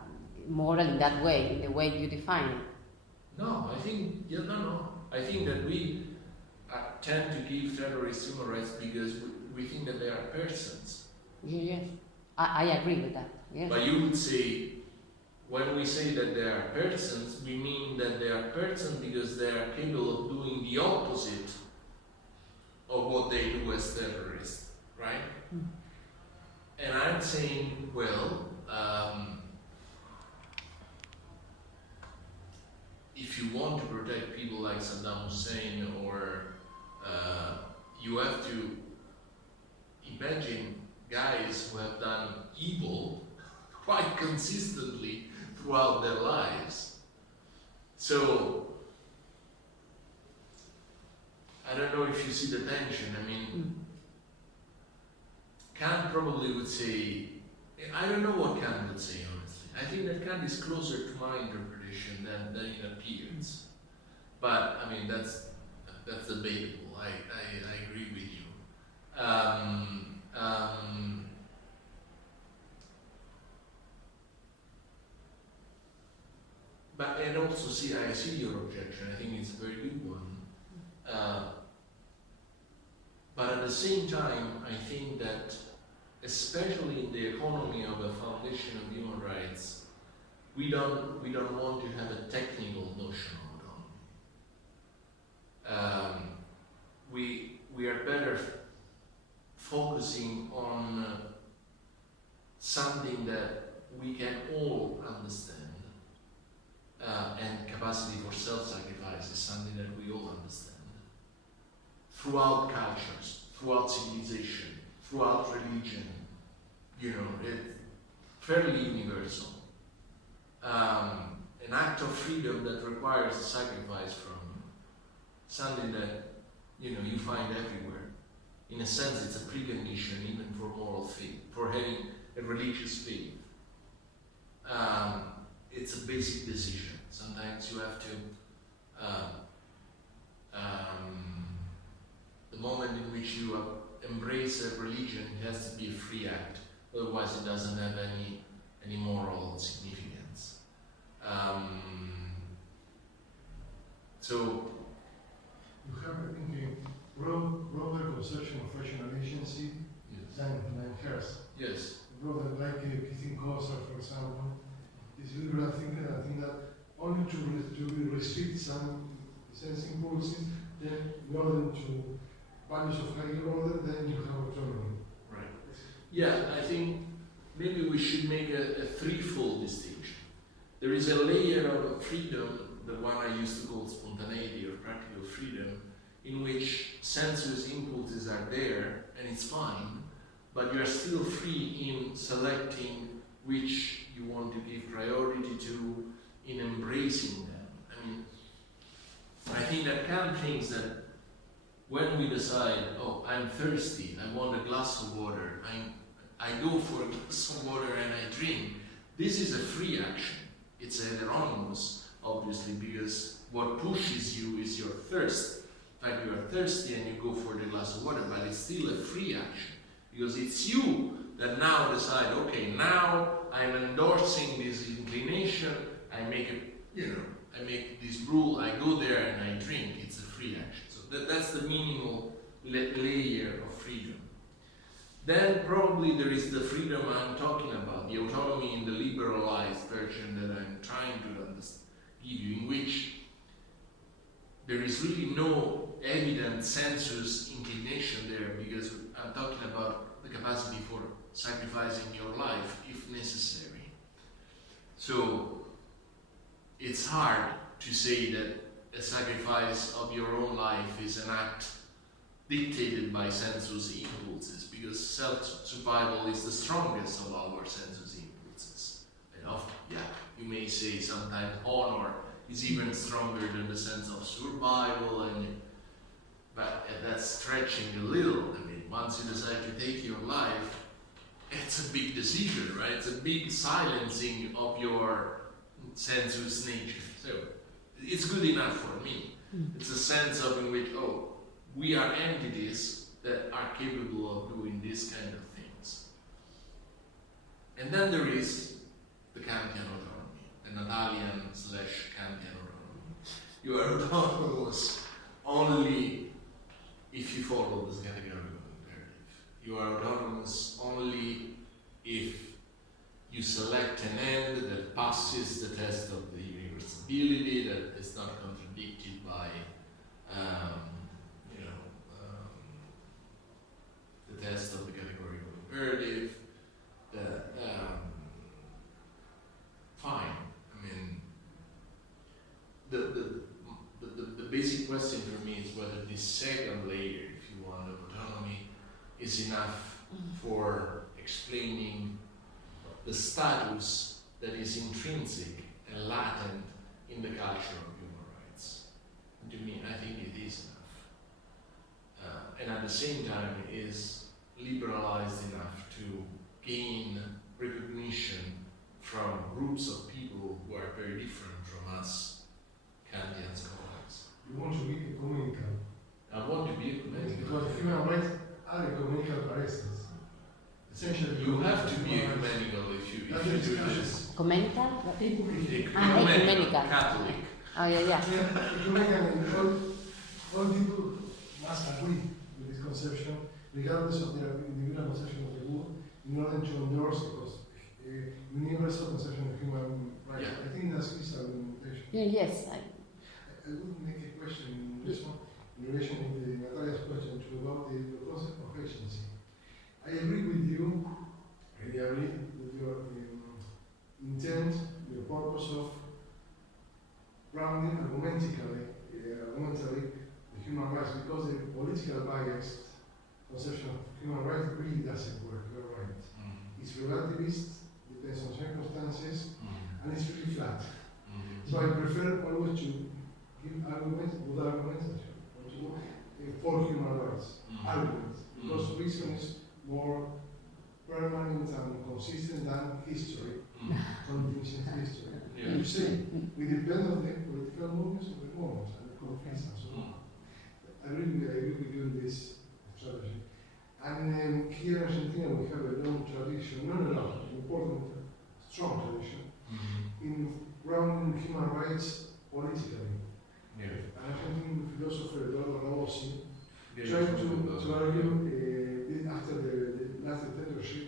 moral in that way, in the way you define it. No, I think, I think that we tend to give terrorists human rights because we think that they are persons. Yes, I agree with that. Yes. But you would say, when we say that they are persons, we mean that they are persons because they are capable of doing the opposite of what they do as terrorists, right? Mm. And I'm saying, well, if you want to protect people like Saddam Hussein, or you have to imagine guys who have done evil quite consistently throughout their lives. So, I don't know if you see the tension. I mean, Kant probably would say, I don't know what Kant would say, honestly. I think that Kant is closer to my interpretation than it appears. But, I mean, that's debatable. I agree with you. But, and also, I see your objection. I think it's a very good one. But at the same time, I think that, especially in the economy of a foundation of human rights, we don't want to have a technical notion of autonomy. We are better focusing on something that we can all understand, and capacity for self-sacrifice is something that we all understand. Throughout cultures, throughout civilization, throughout religion, it's fairly universal. An act of freedom that requires a sacrifice from you, something that you find everywhere. In a sense, it's a precondition even for moral faith, for having a religious faith. It's a basic decision. Sometimes you have to uh, the moment in which you embrace a religion, it has to be a free act. Otherwise, it doesn't have any moral significance. So you have, I think, a broader conception of rational agency than hers. yes. Broader, like Christine Kosa, for example, is liberal thinker. I think that only to restrict some sense impulses, then in order to values of higher order, then you have autonomy. Right. Yeah, I think maybe we should make a threefold distinction. There is a layer of freedom, the one I used to call spontaneity or practical freedom, in which sensuous impulses are there and it's fine, but you are still free in selecting which you want to give priority to, in embracing them. I mean, I think that Kant thinks that when we decide, oh, I'm thirsty, I want a glass of water, I go for a glass of water and I drink, this is a free action. It's heteronymous, obviously, because what pushes you is your thirst. In fact, you are thirsty and you go for the glass of water, but it's still a free action, because it's you that now decide, okay, now I'm endorsing this inclination, I make this rule, I go there and I drink, it's a free action. So that's the minimal layer of freedom. Then probably there is the freedom I'm talking about, the autonomy in the liberalized version that I'm trying to give you, in which there is really no evident sensuous inclination there, because I'm talking about the capacity for sacrificing your life if necessary. So it's hard to say that a sacrifice of your own life is an act dictated by sensuous impulses, because self-survival is the strongest of our sensuous impulses. And often, you may say sometimes honor is even stronger than the sense of survival, but that's stretching a little. I mean, once you decide to take your life, it's a big decision, right? It's a big silencing of your sensuous nature. So it's good enough for me. It's a sense of in which, we are entities that are capable of doing this kind of things. And then there is the Kantian autonomy, the Natalian/Kantian autonomy. You are autonomous only if you follow this categorical imperative. You are autonomous only if you select an end that passes the test of the universality, that is not contradicted by the test of the categorical imperative. Fine. I mean, the basic question for me is whether this second layer, if you want, of autonomy is enough for explaining the status that is intrinsic and latent in the culture of human rights. And to me, I think it is enough. And at the same time, it is liberalized enough to gain recognition from groups of people who are very different from us, Kantian scholars. You want to be ecumenical. I want to be ecumenical. Because human rights are ecumenical par essence. Essentially, you have to be ecumenical if you do this. Ecumenical? Ecumenical. Catholic. Oh, yeah. Ecumenical, all people must agree with this conception, regardless of their individual conception of the good, in order to endorse a universal conception of human rights. Yeah. I think that's his argumentation. Yes. I would make a question in this one, in relation with Natalia's question about the concept of agency. I agree with you, ideally, with your intent, your purpose of grounding argumentatively the human rights, because the political biased conception of human rights really doesn't work. You're right. It's relativist, depends on circumstances, and it's really flat. So I prefer always to give arguments, good arguments, for human rights. Arguments, because reason is more permanent and consistent than history, contingent history. Yeah. You say, we depend on the political movements of the moments and the conflicts and so on. I really agree with you in this strategy. And here in Argentina we have a long tradition, not a long, important, strong tradition, in grounding human rights politically. Yeah. An Argentine philosopher, Eduardo Rossi, Yeah, tried to argue after the last dictatorship,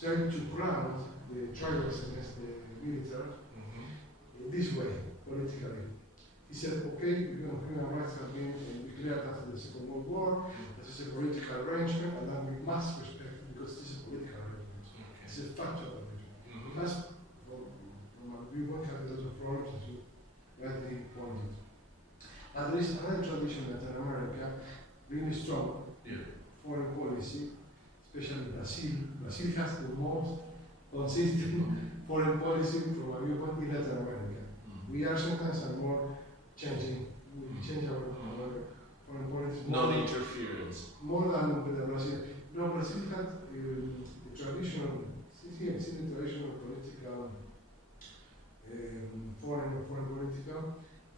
tried to ground the tribals against the military this way, politically. He said, okay, human rights have been declared after the Second World War, this is a political arrangement, and then we must respect it because this is a political arrangement. Okay. It's a factual arrangement. We must, from our viewpoint, have a lot of problems, as you rightly pointed. And there is another tradition in Latin America, really strong, foreign policy, especially Brazil. Brazil has the most consistent foreign policy from a viewpoint in Latin America. We Argentines are more changing. We change our foreign policy. Non-interference. More than with Brazil. No, Brazil had a traditional, still traditional political,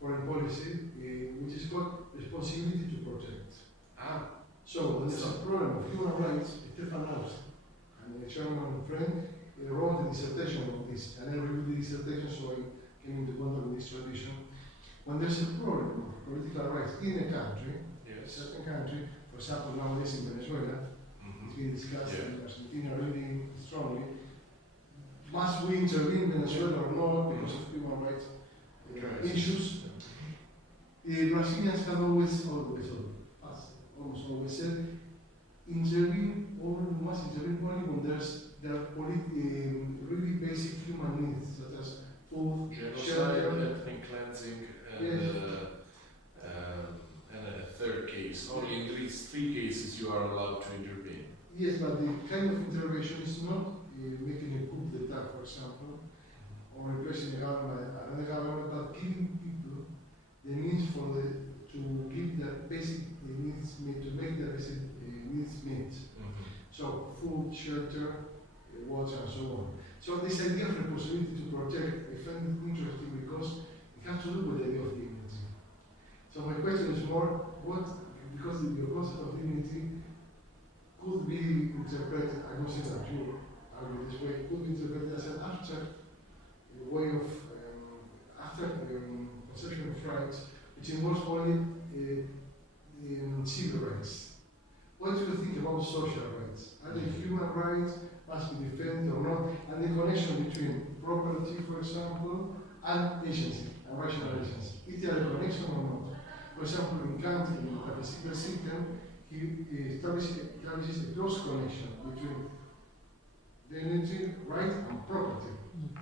foreign policy, which is called responsibility to protect. So when there's a problem of human rights, Stefan Laus, and a German friend, wrote a dissertation on this, and I reviewed the dissertation, so I came into contact with this tradition. When there's a problem of political rights in a country, a certain country, for example, nowadays in Venezuela, it's been discussed in Argentina really strongly, must we intervene in Venezuela or not because of human rights issues? The Brazilians have almost always said, intervene, or must intervene only when there are really basic human needs, such as food, genocide, ethnic cleansing, and a third case. Only in these three cases you are allowed to intervene. Yes, but the kind of intervention is not making a coup d'etat, for example, or replacing another government, but giving people the means to give their basic needs, to make their basic needs met. So food, shelter, water, and so on. So this idea of responsibility to protect, I find it interesting because it has to do with the idea of dignity. So my question is more, because the concept of dignity could be interpreted, I don't say that you argue this way, could be interpreted as an abstract way of, conception of rights, which involves only civil rights. What do you think about social rights? Are they human rights, must be defended or not? And the connection between property, for example, and agency, and rational agency. Is there a connection or not? For example, in Kant'ìs, in the metaphysical system, he establishes a close connection between dignity, right, and property.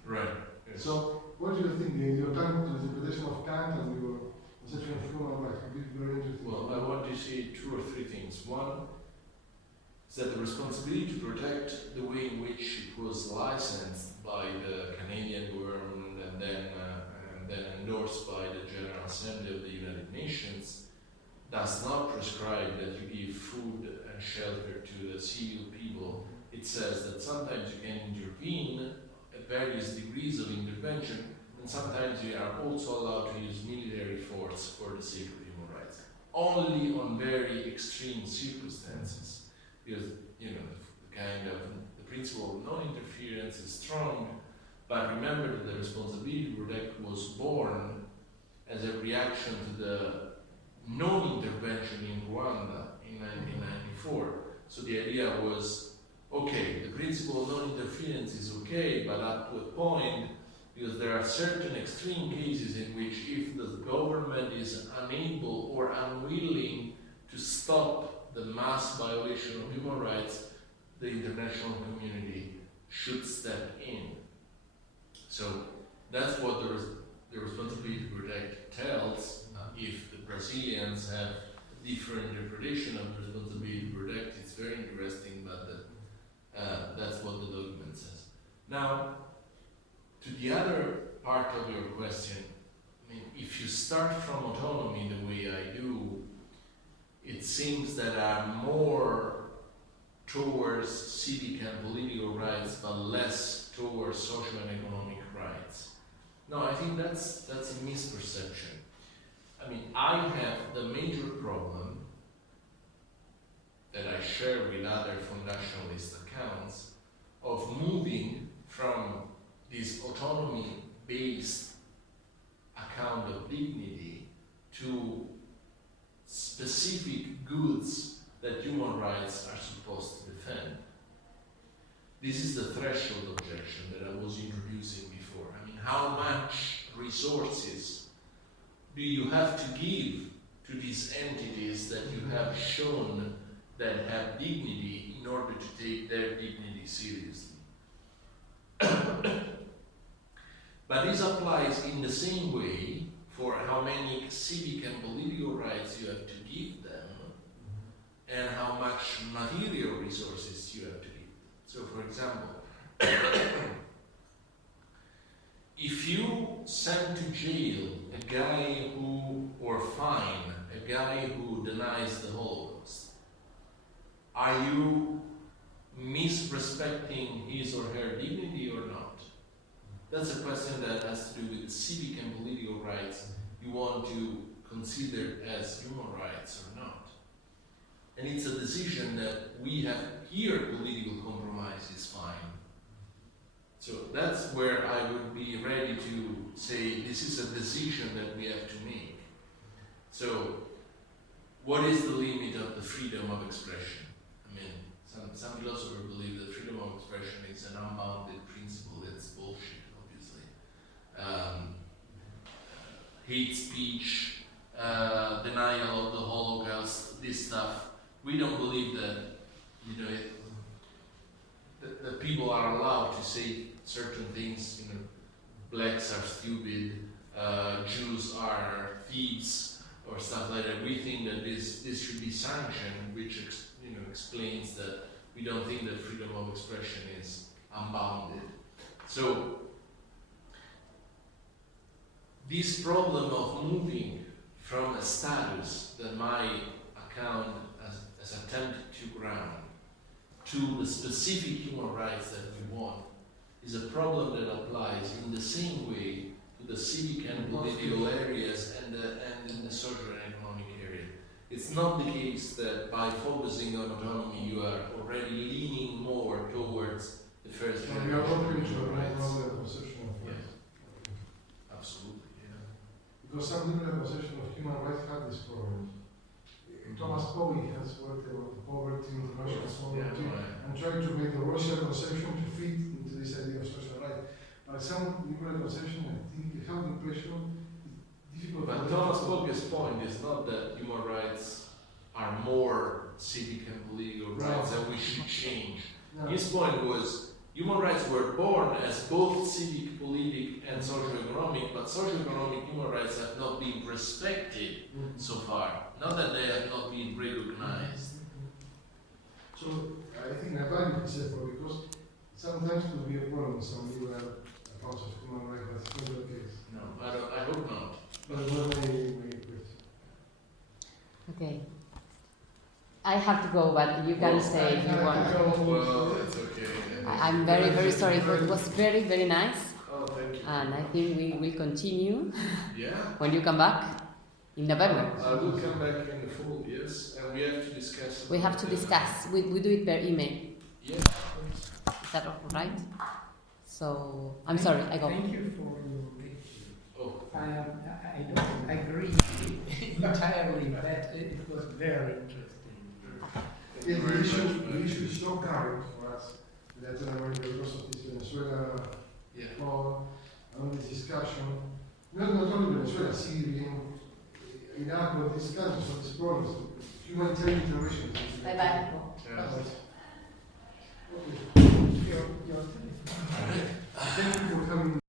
Right. Yes. So, what do you think? Your time to the interpretation of Kant and your conception of human rights would be very interesting. Well, I want to say two or three things. One is that the responsibility to protect the way in which it was licensed by the Canadian government and then endorsed by the General Assembly of the United Nations does not prescribe that you give food and shelter to the civil people. It says that sometimes you can intervene at various degrees of intervention, and sometimes you are also allowed to use military force for the sake of human rights. Only on very extreme circumstances, because the principle of non-interference is strong. But remember that the responsibility to protect was born as a reaction to the non-intervention in Rwanda in 1994. So the idea was, okay, the principle of non-interference is okay, but up to a point, because there are certain extreme cases in which if the government is unable or unwilling to stop the mass violation of human rights, the international community should step in. So that's what the responsibility to protect tells. If the Brazilians have different interpretation of the responsibility to protect, it's very interesting, but that's what the document says. Now, to the other part of your question, I mean, if you start from autonomy the way I do, it seems that I'm more towards civic and political rights, but less towards social and economic rights. No, I think that's a misperception. I mean, I have the major problem that I share with other foundationalist accounts of moving from this autonomy-based account of dignity to specific goods that human rights are supposed to defend. This is the threshold objection that I was introducing before. I mean, how much resources do you have to give to these entities that you have shown that have dignity in order to take their dignity seriously? But this applies in the same way for how many civic and political rights you have to give them and how much material resources you have to give. So, for example, if you send to jail a guy who, or fine a guy who denies the Holocaust, are you misrespecting his or her dignity or not? That's a question that has to do with civic and political rights you want to consider as human rights or not. And it's a decision that we have here. Political compromise is fine. So that's where I would be ready to say this is a decision that we have to make. So what is the limit of the freedom of expression? I mean, some philosophers believe that freedom of expression is an unbounded principle. That's bullshit, obviously. Hate speech, denial of the Holocaust, this stuff. We don't believe that, that people are allowed to say certain things. Blacks are stupid, Jews are thieves, or stuff like that. We think that this should be sanctioned, which explains that we don't think that freedom of expression is unbounded. So this problem of moving from a status that my account has attempted to ground to the specific human rights that we want is a problem that applies in the same way to the civic and political areas and in the social and economic area. It's not the case that by focusing on autonomy you are already leaning more towards the first generation. We are open to a right conception of rights. Yeah. Absolutely, yeah. Because some liberal conception of human rights have this problem. Thomas Bowie has worked about poverty, international poverty, and tried to make the Russian conception to fit into this idea of social rights. But some liberal conception, I think, have the impression it's difficult. But Thomas Bowie's point is not that human rights are more civic and political rights that we should change. No. His point was human rights were born as both civic, political, and socio-economic, but socio-economic human rights have not been respected so far. Not that they have not been recognized. So I think I value this effort because sometimes it will be a problem in some liberal approach of human rights, but it's not the case. No, I hope not. But what my question? Okay. I have to go, but you can stay if you want. Well, it's okay. I'm very, very sorry. It was very, very nice. Oh, thank you. And I think we will continue Yeah. when you come back in November. I will come back in the fall, yes, and we have to discuss. We have to discuss. We do it per email. Yeah. Is that all right? So, I'm sorry, I go. Thank you for your lecture. Oh. I don't agree entirely, but it was very interesting. Yeah, the issue is so current for us, Latin America, because of this Venezuela call, and this discussion. Not only Venezuela, Syria, Iraq, but these countries of these problems, humanitarian intervention. Bye bye. Yeah.